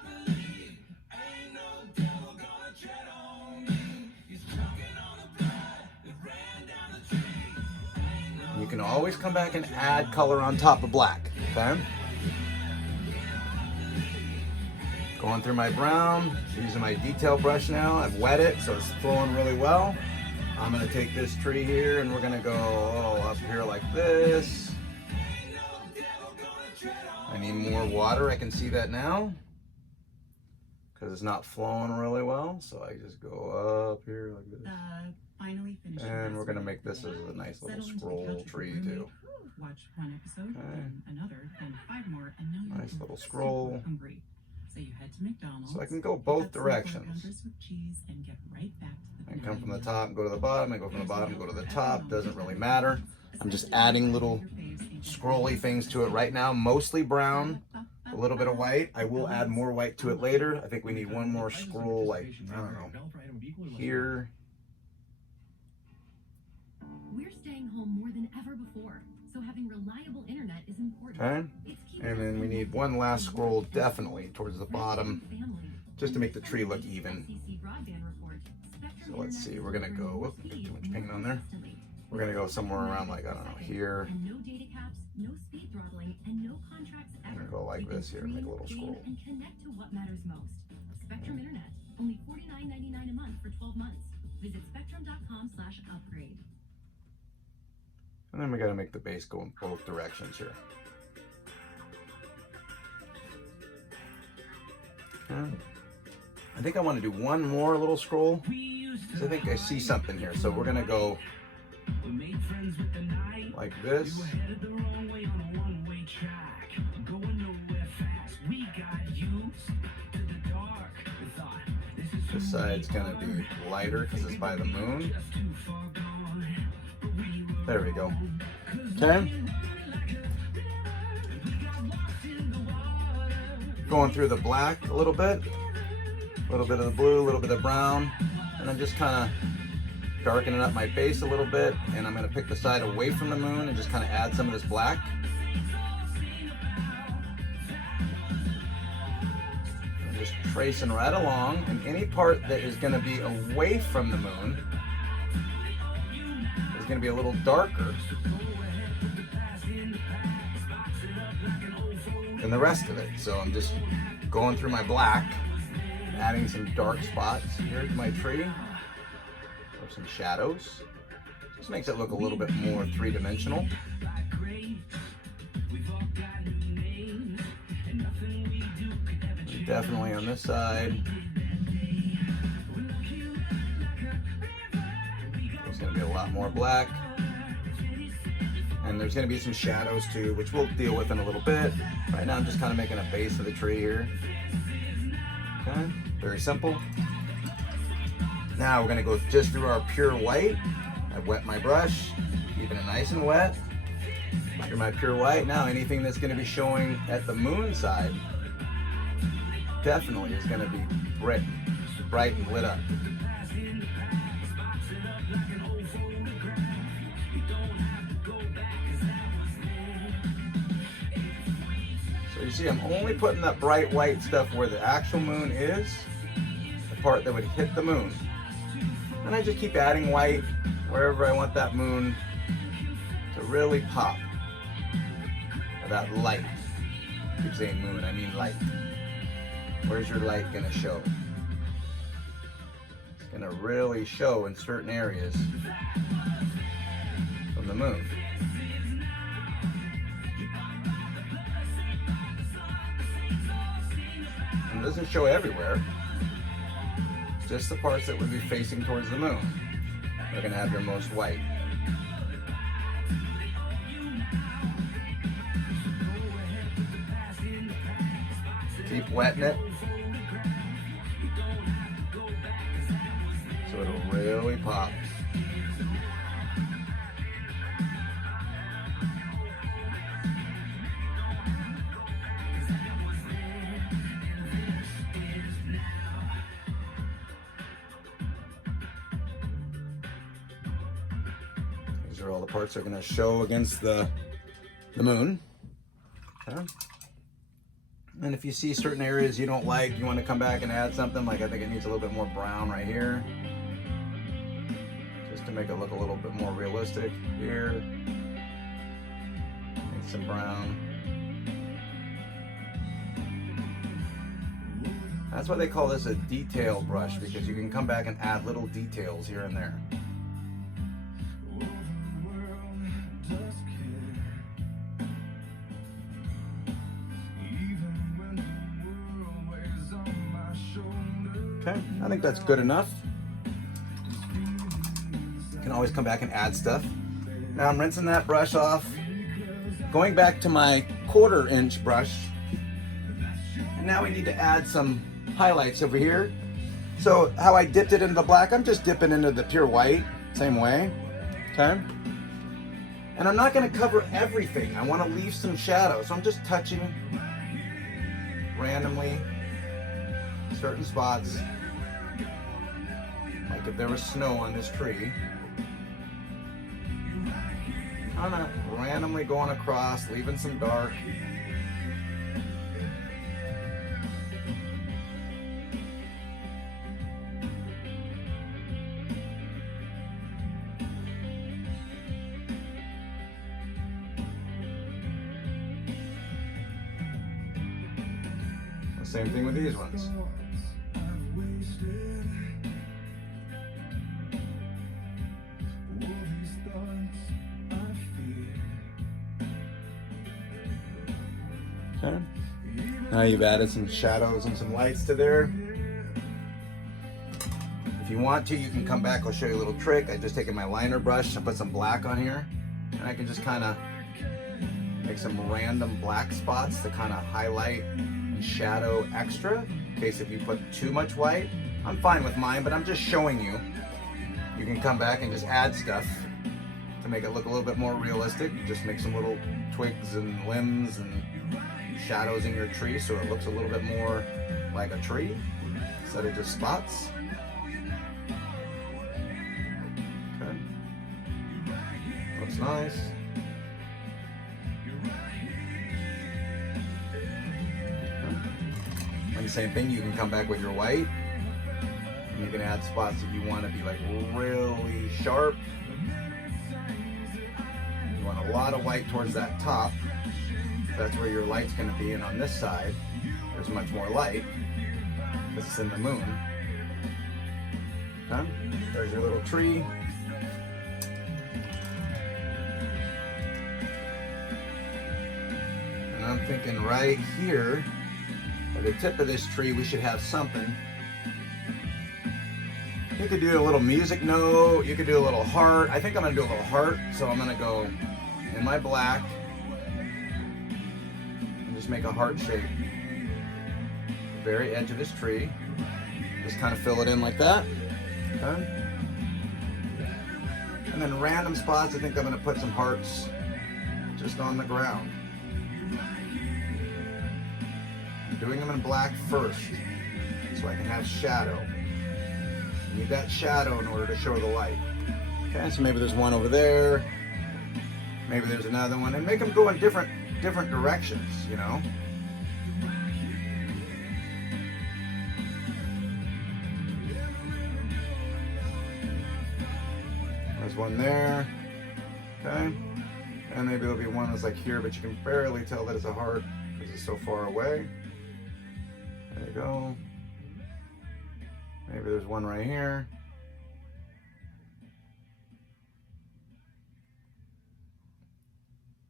You can always come back and add color on top of black, okay? Going through my brown, using my detail brush now. I've wet it, so it's flowing really well. I'm gonna take this tree here and we're gonna go up here like this. I need more water, I can see that now, because it's not flowing really well. So I just go up here like this. And we're gonna make this as a nice little scroll tree too. Watch one episode, then another, then 5 more, and now nice little scroll. Hungry. So you head to McDonald's. So I can go both directions. With cheese and get right back to the I can come from the top and go to the bottom. I go from the bottom and go to the top. Doesn't really matter. I'm just adding little scrolly things to it right now. Mostly brown, a little bit of white. I will add more white to it later. I think we need one more scroll, like, I don't know, here. We're staying home more than ever before, so having reliable internet is important. Okay. And then we need one last scroll definitely towards the bottom, just to make the tree look even. So let's see, we're gonna go, whoop, get too much paint on there. We're gonna go somewhere around like, I don't know, here. No data caps, no speed throttling, and no contracts ever. I'm gonna go like this here, make a little scroll. And connect to what matters most. Spectrum Internet, only $49.99 a month for 12 months. Visit spectrum.com/upgrade. And then we gotta make the base go in both directions here. Okay. I think I want to do one more little scroll, because I think I see something here. So we're gonna go like this. This side's gonna be lighter because it's by the moon. There we go. Okay. Going through the black a little bit of the blue, a little bit of brown, and I'm just kind of darkening up my base a little bit, and I'm going to pick the side away from the moon and just kind of add some of this black. I'm just tracing right along, and any part that is going to be away from the moon is going to be a little darker than the rest of it. So I'm just going through my black, adding some dark spots here to my tree, or some shadows. Just makes it look a little bit more three-dimensional. Definitely on this side, there's going to be a lot more black. And there's going to be some shadows too, which we'll deal with in a little bit. Right now I'm just kind of making a base of the tree here. Okay, very simple. Now we're going to go just through our pure white. I wet my brush, keeping it nice and wet. Through my pure white. Now anything that's going to be showing at the moon side definitely is going to be bright and lit up. So you see I'm only putting that bright white stuff where the actual moon is, the part that would hit the moon. And I just keep adding white wherever I want that moon to really pop. Or that light. I keep saying moon, I mean light. Where's your light gonna show? It's gonna really show in certain areas from the moon. And it doesn't show everywhere, just the parts that would be facing towards the moon are gonna have your most white. Keep wetting it so it'll really pop. These are all the parts that are going to show against the moon. Okay. And if you see certain areas you don't like, you want to come back and add something, like I think it needs a little bit more brown right here, just to make it look a little bit more realistic here. Need some brown. That's why they call this a detail brush, because you can come back and add little details here and there. Okay, I think that's good enough. You can always come back and add stuff. Now I'm rinsing that brush off, going back to my 1/4 inch brush. And now we need to add some highlights over here. So how I dipped it into the black, I'm just dipping into the pure white, same way, okay? And I'm not gonna cover everything. I wanna leave some shadow. So I'm just touching randomly certain spots. Like if there was snow on this tree, kind of randomly going across, leaving some dark. Same thing with these ones. Okay. Now you've added some shadows and some lights to there. If you you want to, you can come back. I'll show you a little trick. I just taken my liner brush and put some black on here, and I can just kind of make some random black spots to kind of highlight and shadow extra, in case if you put too much white. I'm fine with mine, but I'm just showing you. You can come back and just add stuff to make it look a little bit more realistic. You just make some little twigs and limbs and shadows in your tree so it looks a little bit more like a tree instead of just spots. Okay. Looks nice. And the same thing, you can come back with your white and you can add spots that you want to be like really sharp. You want a lot of white towards that top. That's where your light's going to be, and on this side there's much more light because it's in the moon. Okay? There's your little tree. And I'm thinking right here at the tip of this tree we should have something. You could do a little music note, you could do a little heart. I think I'm going to do a little heart, so I'm going to go in my black and just make a heart shape. The very edge of this tree. Just kind of fill it in like that. Okay. And then random spots, I think I'm going to put some hearts just on the ground. I'm doing them in black first so I can have shadow. You need that shadow in order to show the light. Okay, so maybe there's one over there. Maybe there's another one, and make them go in different directions, you know. There's one there. Okay, and maybe there'll be one that's like here, but you can barely tell that it's a heart because it's so far away. There you go. Maybe there's one right here.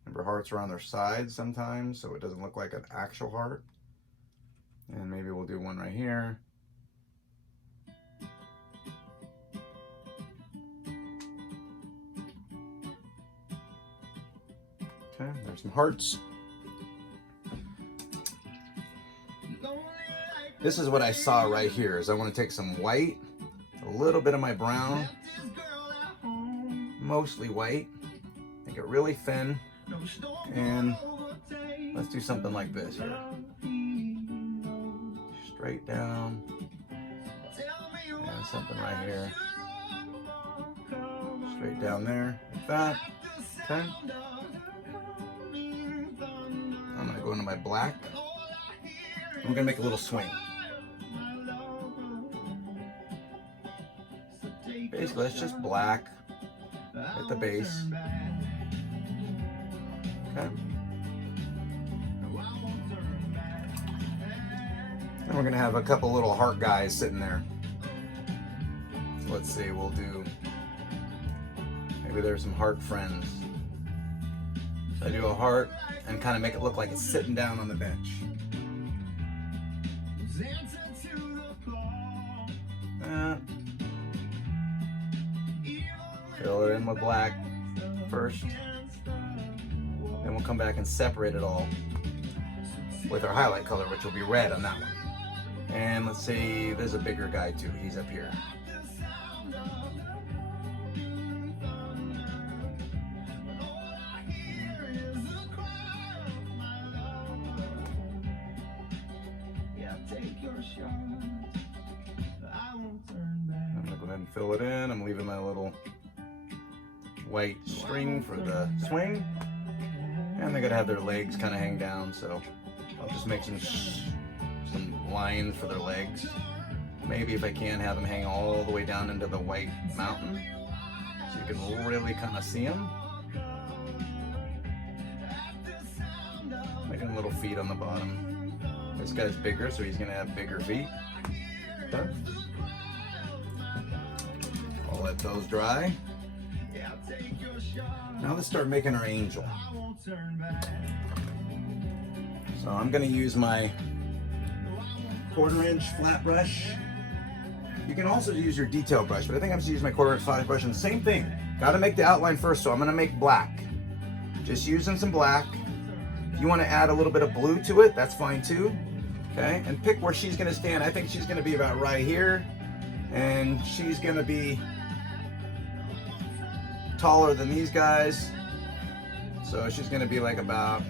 Remember, hearts are on their sides sometimes, so it doesn't look like an actual heart. And maybe we'll do one right here. Okay, there's some hearts. This is what I saw right here, is I want to take some white, a little bit of my brown, mostly white, make it really thin, and let's do something like this here. Straight down, and something right here. Straight down there, like that, okay. I'm gonna go into my black. I'm gonna make a little swing. Basically, it's just black at the base. Okay. And we're gonna have a couple little heart guys sitting there. So let's see, we'll do, maybe there's some heart friends. So I do a heart and kind of make it look like it's sitting down on the bench. Fill it in with black first. Then we'll come back and separate it all with our highlight color, which will be red on that one. And let's see, there's a bigger guy too. He's up here. I'm gonna go ahead and fill it in. I'm leaving my little white string for the swing, and they're gonna have their legs kind of hang down, so I'll just make some lines for their legs. Maybe if I can, have them hang all the way down into the white mountain so you can really kind of see them. Making little feet on the bottom. This guy's bigger, so he's gonna have bigger feet. Okay. I'll let those dry. Now let's start making our angel. So I'm going to use my 1/4 inch flat brush. You can also use your detail brush, but I think I'm just using my 1/4 inch flash brush, and the same thing. Got to make the outline first, so I'm gonna make black. Just using some black. If you want to add a little bit of blue to it, that's fine too. Okay, and pick where she's gonna stand. I think she's gonna be about right here, and she's gonna be taller than these guys. So she's gonna be like about,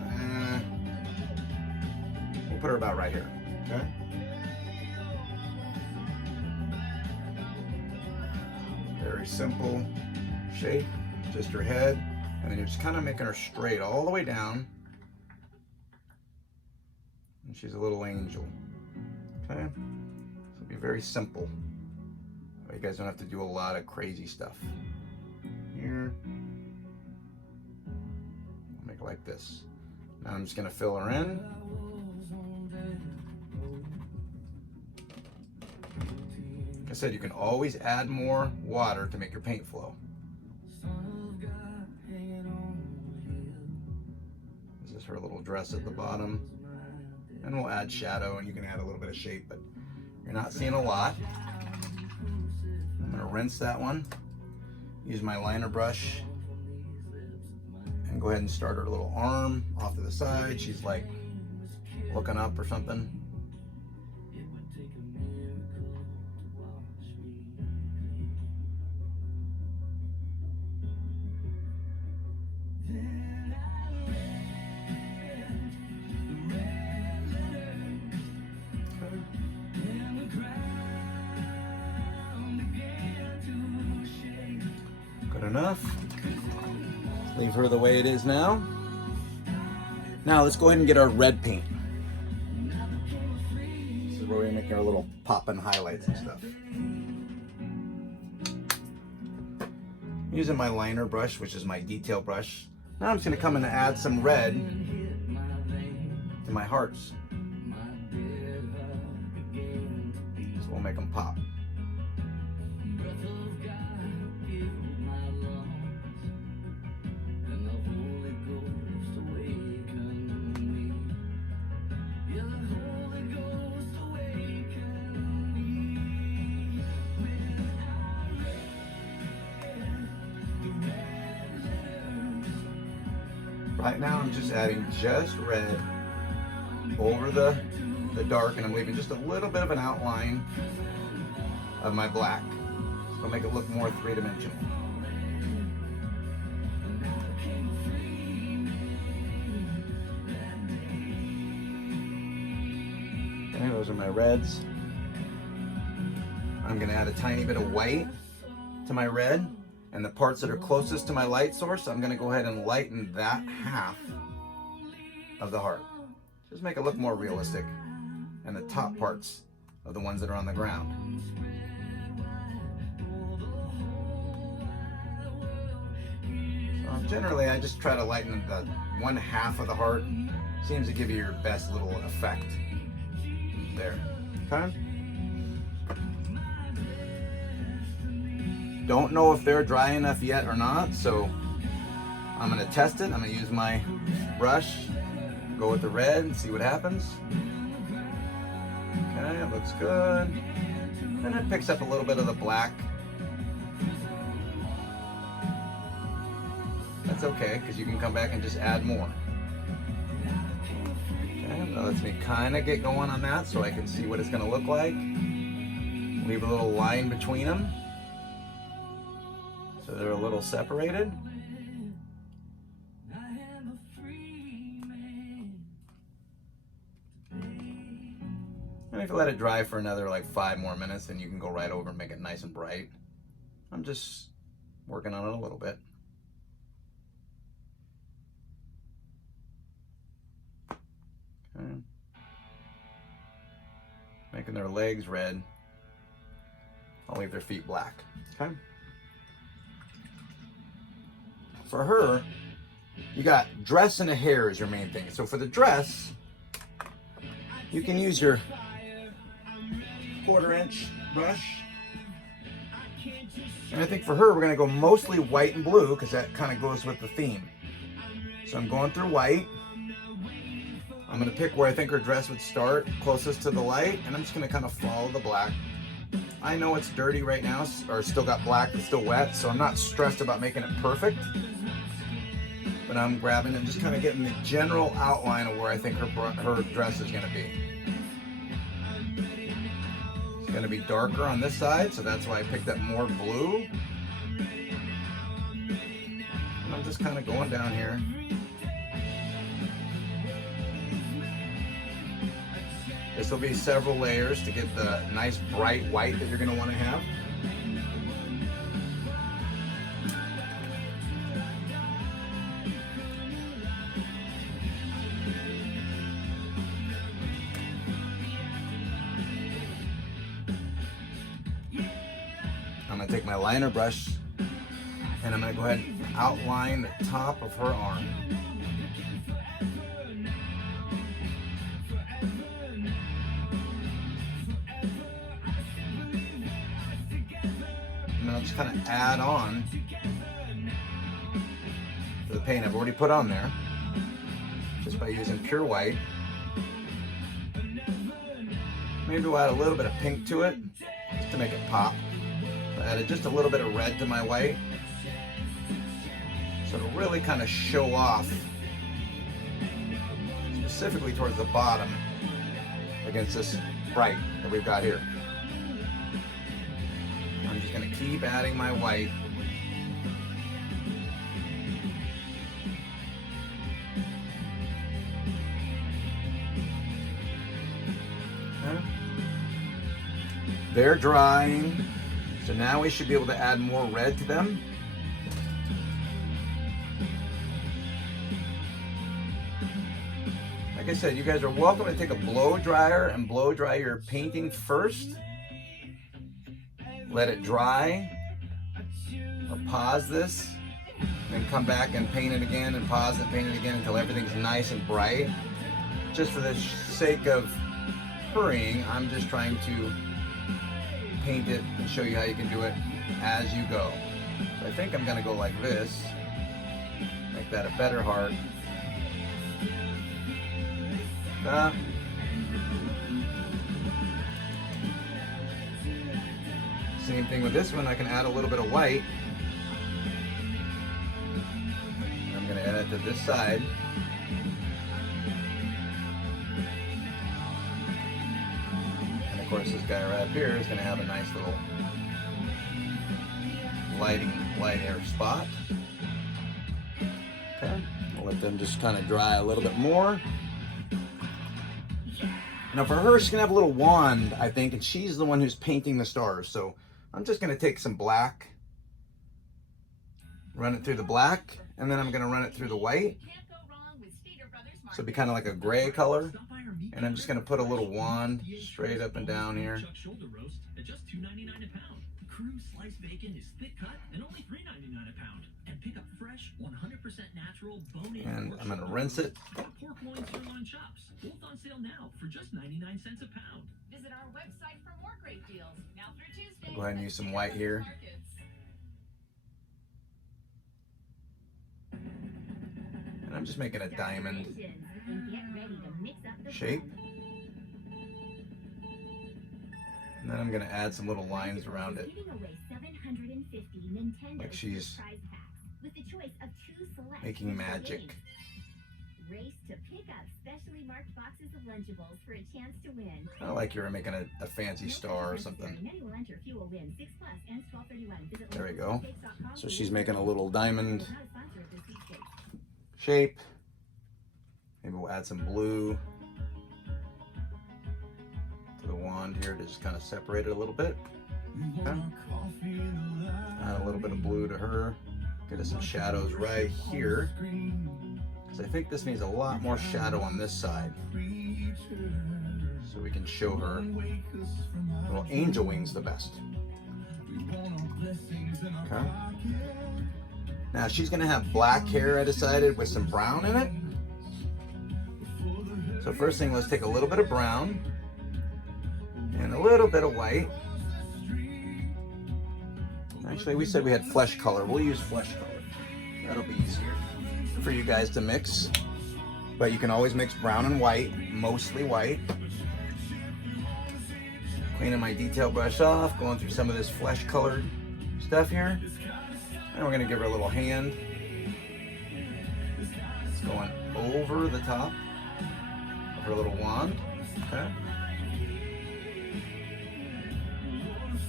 we'll put her about right here, okay? Very simple shape, just her head, and then you're just kind of making her straight all the way down. And she's a little angel, okay? So it'll be very simple. You guys don't have to do a lot of crazy stuff. Here, I'll make it like this. Now I'm just gonna fill her in. Like I said, you can always add more water to make your paint flow. This is her little dress at the bottom. And we'll add shadow, and you can add a little bit of shape, but you're not seeing a lot. I'm gonna rinse that one. Use my liner brush and go ahead and start her little arm off to the side. She's like looking up or something. Good enough. Leave her the way it is now. Now let's go ahead and get our red paint. This is where we make our little pop-in highlights and stuff. Using my liner brush, which is my detail brush. Now I'm just gonna come in and add some red to my hearts. So we'll make them pop. Right now I'm just adding just red over the dark, and I'm leaving just a little bit of an outline of my black. So I'll make it look more three-dimensional. Okay, those are my reds. I'm gonna add a tiny bit of white to my red. And the parts that are closest to my light source, I'm gonna go ahead and lighten that half of the heart. Just make it look more realistic. And the top parts of the ones that are on the ground. So generally, I just try to lighten the one half of the heart. Seems to give you your best little effect there. Okay? Don't know if they're dry enough yet or not, so I'm gonna test it. I'm gonna use my brush, go with the red and see what happens. Okay, it looks good. And it picks up a little bit of the black. That's okay, because you can come back and just add more. Okay, that lets me kind of get going on that so I can see what it's gonna look like. Leave a little line between them, so they're a little separated. And if you let it dry for another like 5 more minutes, then you can go right over and make it nice and bright. I'm just working on it a little bit. Okay. Making their legs red. I'll leave their feet black. Okay. For her, you got dress and a hair is your main thing. So for the dress, you can use your 1/4 inch brush. And I think for her, we're gonna go mostly white and blue because that kind of goes with the theme. So I'm going through white. I'm gonna pick where I think her dress would start, closest to the light, and I'm just gonna kind of follow the black I know it's dirty right now, or still got black, it's still wet, so I'm not stressed about making it perfect. But I'm grabbing and just kind of getting the general outline of where I think her dress is going to be. It's going to be darker on this side, so that's why I picked up more blue. And I'm just kind of going down here. This will be several layers to get the nice bright white that you're going to want to have. I'm going to take my liner brush and I'm going to go ahead and outline the top of her arm. And I'll just kind of add on to the paint I've already put on there, just by using pure white. Maybe we'll add a little bit of pink to it, just to make it pop. I added just a little bit of red to my white, so it'll really kind of show off, specifically towards the bottom, against this bright that we've got here. I'm just going to keep adding my white. Okay. They're drying, so now we should be able to add more red to them. Like I said, you guys are welcome to take a blow dryer and blow dry your painting first. Let it dry, or pause this, then come back and paint it again, and pause it, paint it again until everything's nice and bright. Just for the sake of hurrying, I'm just trying to paint it and show you how you can do it as you go. So I think I'm gonna go like this, make that a better heart. Same thing with this one, I can add a little bit of white. I'm going to add it to this side. And of course this guy right up here is going to have a nice little light air spot. Okay, we'll let them just kind of dry a little bit more. Now for her, she's going to have a little wand, I think, and she's the one who's painting the stars. So I'm just going to take some black, run it through the black, and then I'm going to run it through the white. So it'll be kind of like a gray color. And I'm just going to put a little wand straight up and down here. Crew sliced bacon is thick cut and only $3.99 a pound. And pick up fresh, 100% natural bone-in. And I'm going to rinse it. Pork loin sirloin chops, both on sale now for just 99 cents a pound. Visit our website for more great deals. Now through Tuesday. Go ahead and use some white here. And I'm just making a diamond shape. And then I'm going to add some little lines around it. Like she's making magic. Race to pick up specially marked boxes of Lunchables for a chance to win. Kind of like you're making a fancy star or something. There we go. So she's making a little diamond shape. Maybe we'll add some blue to the wand here to just kind of separate it a little bit. Okay. Add a little bit of blue to her. Get us some shadows right here. Because I think this needs a lot more shadow on this side. So we can show her little angel wings the best. Okay. Now she's going to have black hair, I decided, with some brown in it. So first thing, let's take a little bit of brown and a little bit of white. Actually, we said we had flesh color. We'll use flesh color. That'll be easier for you guys to mix. But you can always mix brown and white, mostly white. Of Cleaning my detail brush off, going through some of this flesh colored stuff here. And we're gonna give her a little hand. It's going over the top of her little wand. Okay. I'm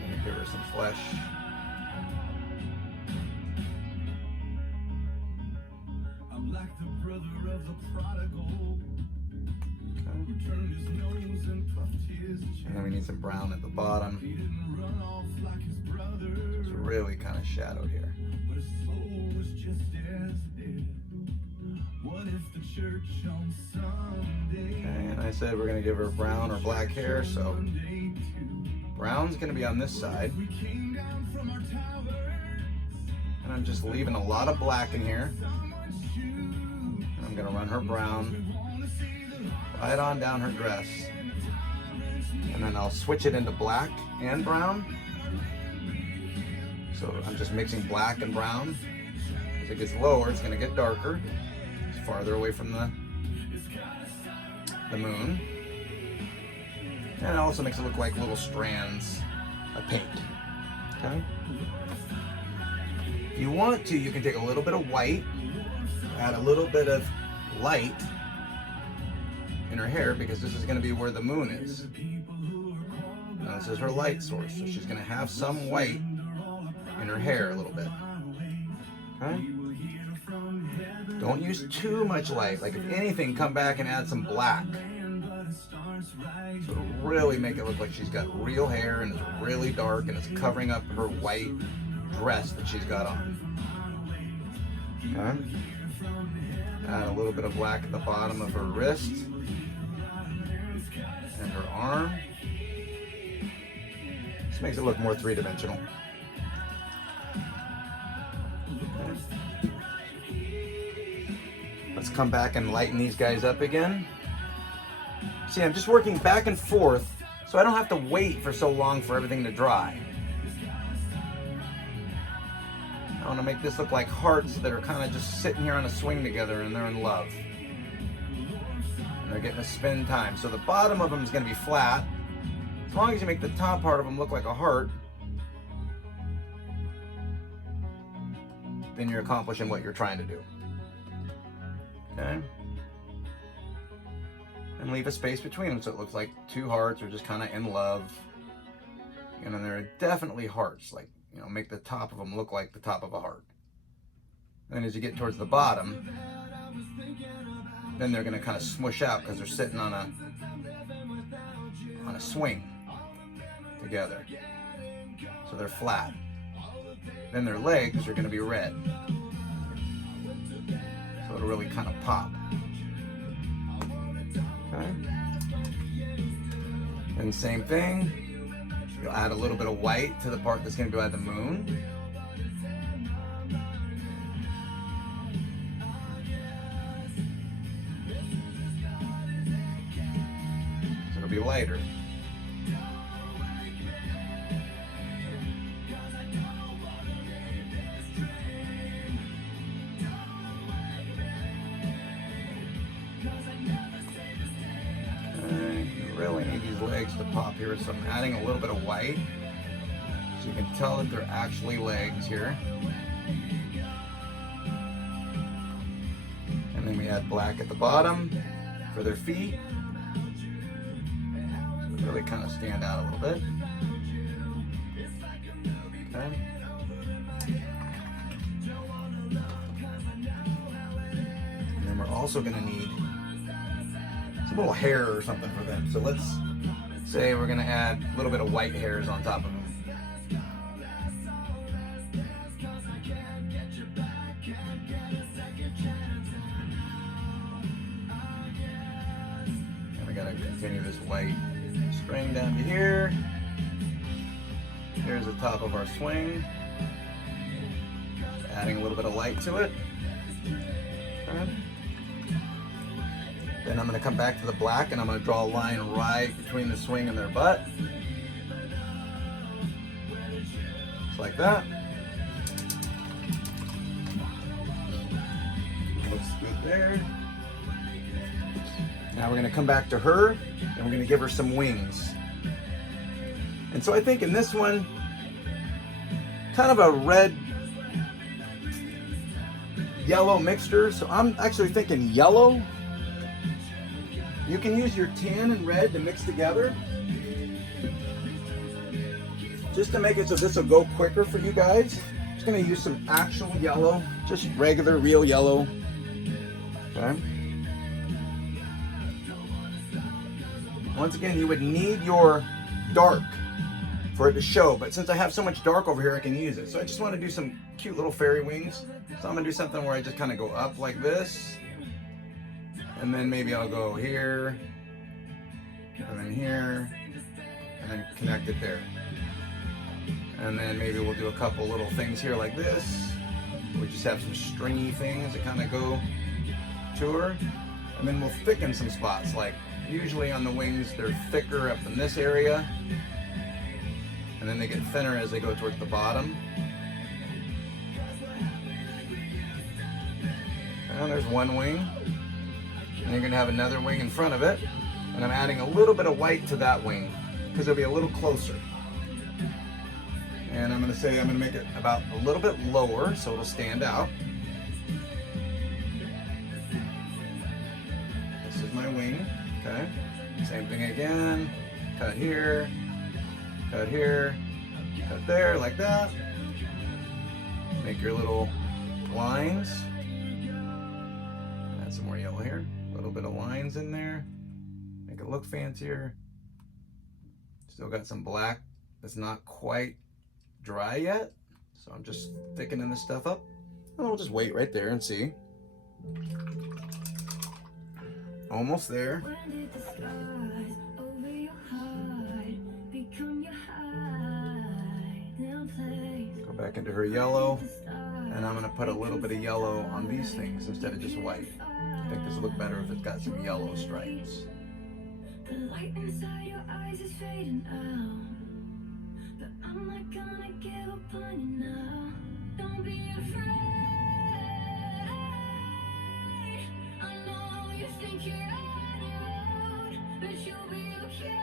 gonna give her some flesh. I'm like the brother of the prodigal. Who turned his nose and puffed his chest. And then we need some brown at the bottom. He didn't run off like his brother. It's really kind of shadowed here. But his soul was just as dead. What if the church on Sunday? Okay, and I said we're gonna give her brown or black hair, so brown's gonna be on this side. We came down from our towers. And I'm just leaving a lot of black in here. And I'm gonna run her brown right on down her dress. And then I'll switch it into black and brown. So I'm just mixing black and brown. As it gets lower, it's gonna get darker. It's farther away from the moon. And it also makes it look like little strands of paint. Okay? If you want to, you can take a little bit of white, add a little bit of light in her hair, because this is going to be where the moon is. Now this is her light source, so she's going to have some white in her hair a little bit. Okay? Don't use too much light. Like, if anything, come back and add some black. So it'll really make it look like she's got real hair and it's really dark and it's covering up her white dress that she's got on. Okay? Add a little bit of black at the bottom of her wrist and her arm. This makes it look more three-dimensional. Okay. Let's come back and lighten these guys up again. See, I'm just working back and forth so I don't have to wait for so long for everything to dry. I want to make this look like hearts that are kind of just sitting here on a swing together and they're in love. And they're getting a spin time. So the bottom of them is going to be flat. As long as you make the top part of them look like a heart, then you're accomplishing what you're trying to do. Okay? And leave a space between them so it looks like two hearts are just kind of in love. And then they're definitely hearts, like, you know, make the top of them look like the top of a heart. Then as you get towards the bottom, then they're going to kind of smush out because they're sitting on a swing together. So they're flat. Then their legs are going to be red. So it'll really kind of pop. Okay. And same thing, you'll add a little bit of white to the part that's going to be by the moon. So it'll be lighter. Really need these legs to pop here, so I'm adding a little bit of white so you can tell that they're actually legs here. And then we add black at the bottom for their feet. So really kind of stand out a little bit. Okay. And then we're also going to need some little hair or something for them. So let's say we're going to add a little bit of white hairs on top of them. And we got to continue this white string down to here. Here's the top of our swing. Adding a little bit of light to it. Okay. Then I'm going to come back to the black and I'm going to draw a line right between the swing and their butt. Just like that. Looks good there. Now we're going to come back to her and we're going to give her some wings. And so I think in this one, kind of a red yellow mixture. So I'm actually thinking yellow. You can use your tan and red to mix together, just to make it so this will go quicker for you guys. I'm just gonna use some actual yellow, just regular, real yellow. Okay. Once again, you would need your dark for it to show, but since I have so much dark over here, I can use it. So I just want to do some cute little fairy wings. So I'm gonna do something where I just kind of go up like this, and then maybe I'll go here, and then here, and then connect it there. And then maybe we'll do a couple little things here like this. We just have some stringy things that kind of go to her. And then we'll thicken some spots, like usually on the wings, they're thicker up in this area. And then they get thinner as they go towards the bottom. And there's one wing. And you're gonna have another wing in front of it. And I'm adding a little bit of white to that wing because it'll be a little closer. And I'm gonna say I'm gonna make it about a little bit lower so it'll stand out. This is my wing, okay? Same thing again, cut here, cut here, cut there, like that. Make your little lines. Add some more yellow here, a little bit of lines in there. Make it look fancier. Still got some black that's not quite dry yet, so I'm just thickening this stuff up, and we'll just wait right there and see. Almost there. Go back into her yellow, and I'm gonna put a little bit of yellow on these things instead of just white. I think this will look better if it's got some yellow stripes. The light inside your eyes is fading out, but I'm not gonna give up on you now. Don't be afraid. I know you think you're on your own, but you'll be okay.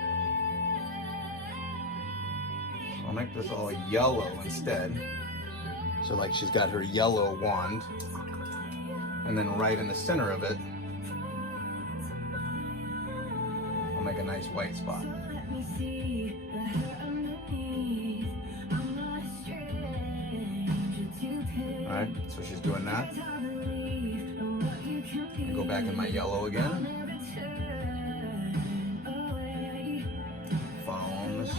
I'll make this all yellow instead. So like she's got her yellow wand, and then right in the center of it, I'll make a nice white spot. Alright, so she's doing that. I go back in my yellow again. Foams,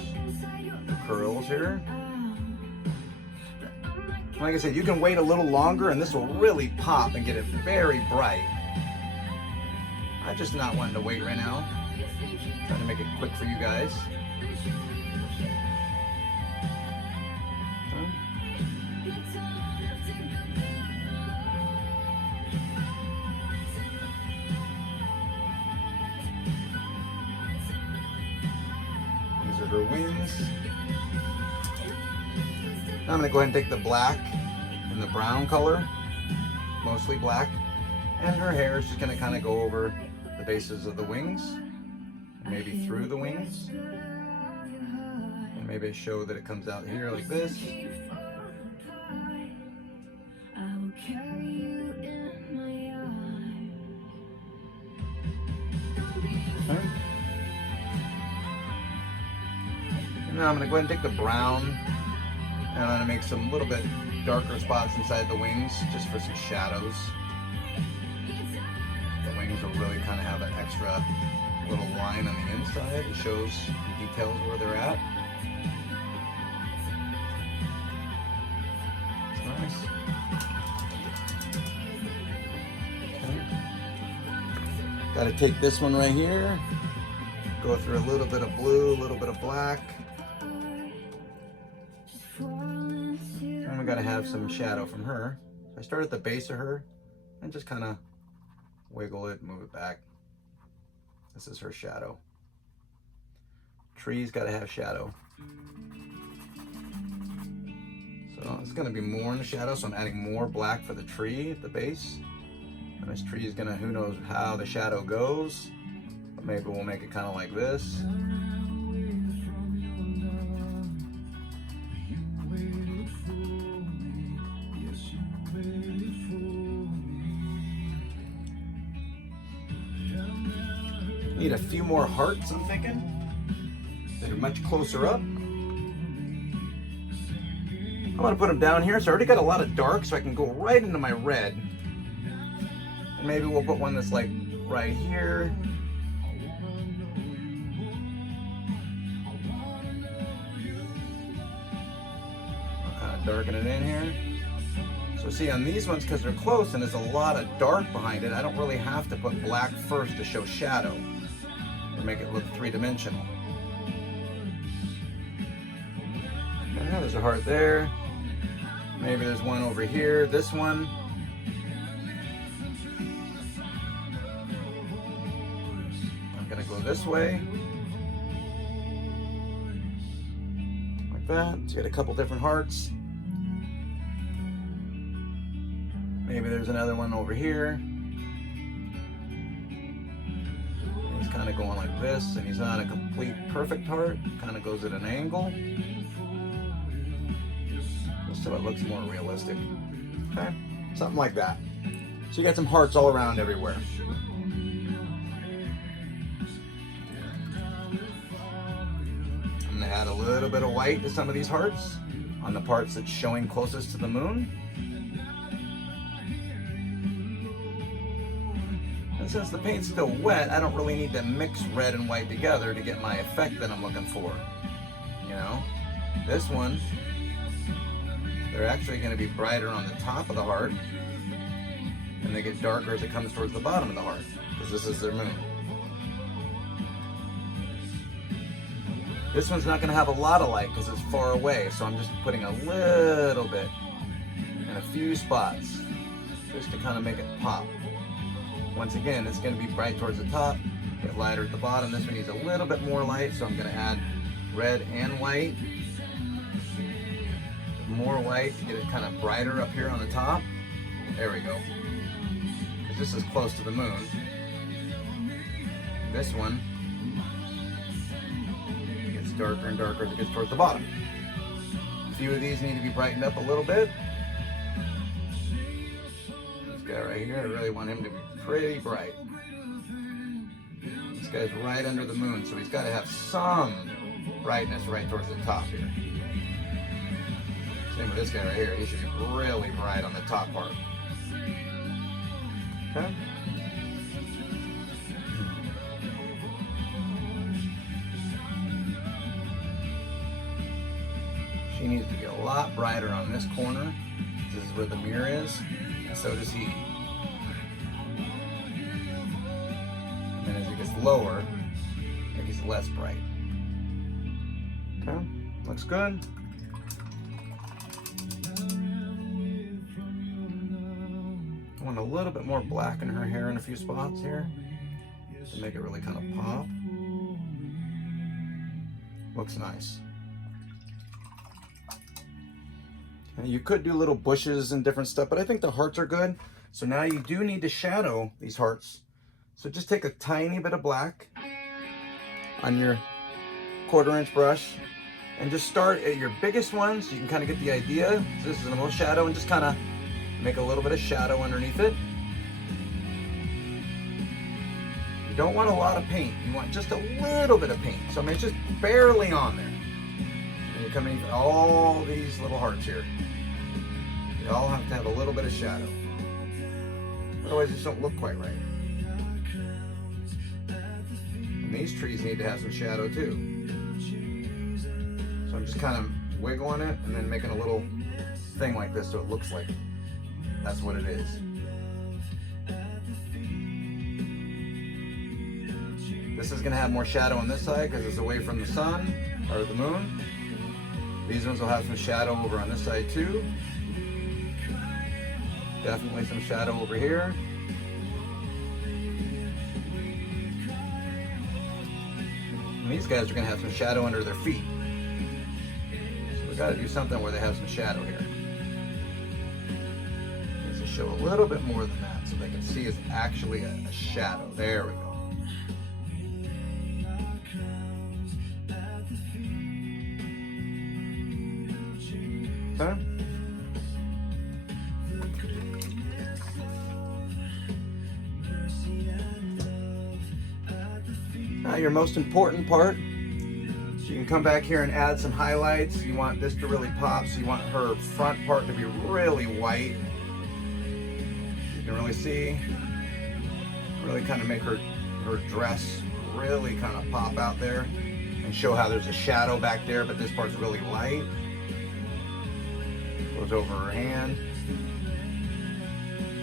the curls here. Like I said, you can wait a little longer and this will really pop and get it very bright. I'm just not wanting to wait right now. Trying to make it quick for you guys. These are her wings. Now I'm going to go ahead and take the black and the brown color, mostly black, and her hair is just going to kind of go over the bases of the wings, and maybe through the wings, and maybe I show that it comes out here like this. Okay. And now I'm going to go ahead and take the brown, and I'm going to make some little bit darker spots inside the wings just for some shadows. The wings will really kind of have an extra little line on the inside. It shows the details where they're at. It's nice. Okay. Got to take this one right here, go through a little bit of blue, a little bit of black. And we got to have some shadow from her. So I start at the base of her and just kind of wiggle it, move it back. This is her shadow. Tree's got to have shadow. So it's going to be more in the shadow, so I'm adding more black for the tree at the base. And this tree is going to, who knows how the shadow goes, but maybe we'll make it kind of like this. Need a few more hearts, I'm thinking. They're much closer up. I'm gonna put them down here. So I already got a lot of dark, so I can go right into my red. And maybe we'll put one that's like right here. I'll kind of darken it in here. So see on these ones, because they're close and there's a lot of dark behind it, I don't really have to put black first to show shadow or make it look three-dimensional. Yeah, there's a heart there. Maybe there's one over here. This one. I'm gonna go this way. Like that. So you get a couple different hearts. Maybe there's another one over here. He's kind of going like this, and he's not a complete perfect heart. Kind of goes at an angle, just so it looks more realistic. Okay, something like that. So you got some hearts all around everywhere. I'm gonna add a little bit of white to some of these hearts on the parts that's showing closest to the moon. And since the paint's still wet, I don't really need to mix red and white together to get my effect that I'm looking for. You know, this one, they're actually going to be brighter on the top of the heart, and they get darker as it comes towards the bottom of the heart, because this is their moon. This one's not going to have a lot of light because it's far away, so I'm just putting a little bit in a few spots, just to kind of make it pop. Once again, it's going to be bright towards the top, get lighter at the bottom. This one needs a little bit more light, so I'm going to add red and white. More white to get it kind of brighter up here on the top. There we go. Because this is close to the moon. This one gets darker and darker as it gets towards the bottom. A few of these need to be brightened up a little bit. This guy right here, I really want him to be pretty bright. This guy's right under the moon, so he's got to have some brightness right towards the top here. Same with this guy right here. He should be really bright on the top part. Okay. She needs to be a lot brighter on this corner. This is where the mirror is, and so does he. And as it gets lower, it gets less bright. Okay, looks good. I want a little bit more black in her hair in a few spots here to make it really kind of pop. Looks nice. And you could do little bushes and different stuff, but I think the hearts are good. So now you do need to shadow these hearts. So just take a tiny bit of black on your 1/4 inch brush and just start at your biggest one so you can kind of get the idea. So this is the most shadow, and just kind of make a little bit of shadow underneath it. You don't want a lot of paint. You want just a little bit of paint. So I mean, it's just barely on there. And you're coming to all these little hearts here. They all have to have a little bit of shadow. Otherwise, they just don't look quite right. And these trees need to have some shadow too. So I'm just kind of wiggling it and then making a little thing like this so it looks like that's what it is. This is going to have more shadow on this side because it's away from the sun or the moon. These ones will have some shadow over on this side too. Definitely some shadow over here. And these guys are going to have some shadow under their feet. So we got to do something where they have some shadow here. Needs to show a little bit more than that so they can see it's actually a shadow. There we go. Okay. Now your most important part, so you can come back here and add some highlights. You want this to really pop, so you want her front part to be really white. You can really see, really kind of make her dress really kind of pop out there and show how there's a shadow back there, but this part's really light. Goes over her hand.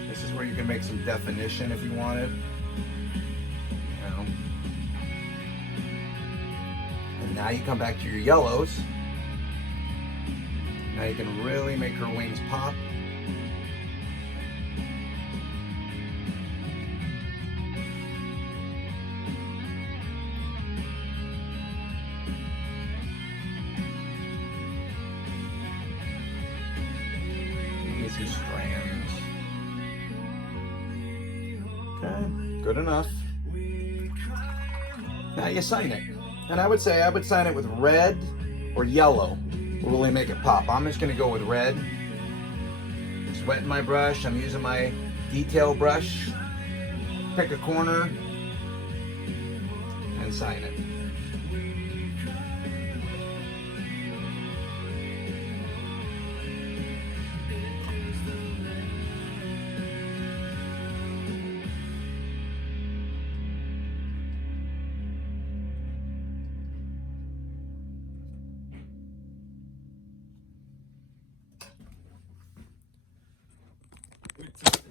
This is where you can make some definition if you wanted. You know. And now you come back to your yellows. Now you can really make her wings pop. Some strands. Okay, good enough. Now you sign it. And I would sign it with red or yellow. Will really make it pop. I'm just gonna go with red. Just wetting my brush. I'm using my detail brush. Pick a corner and sign it.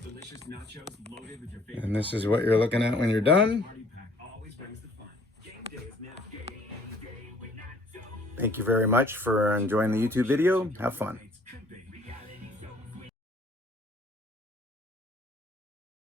Delicious nachos loaded with your favorite. And this is what you're looking at when you're done. Party pack always brings the fun. Game day is now. Thank you very much for enjoying the YouTube video. Have fun.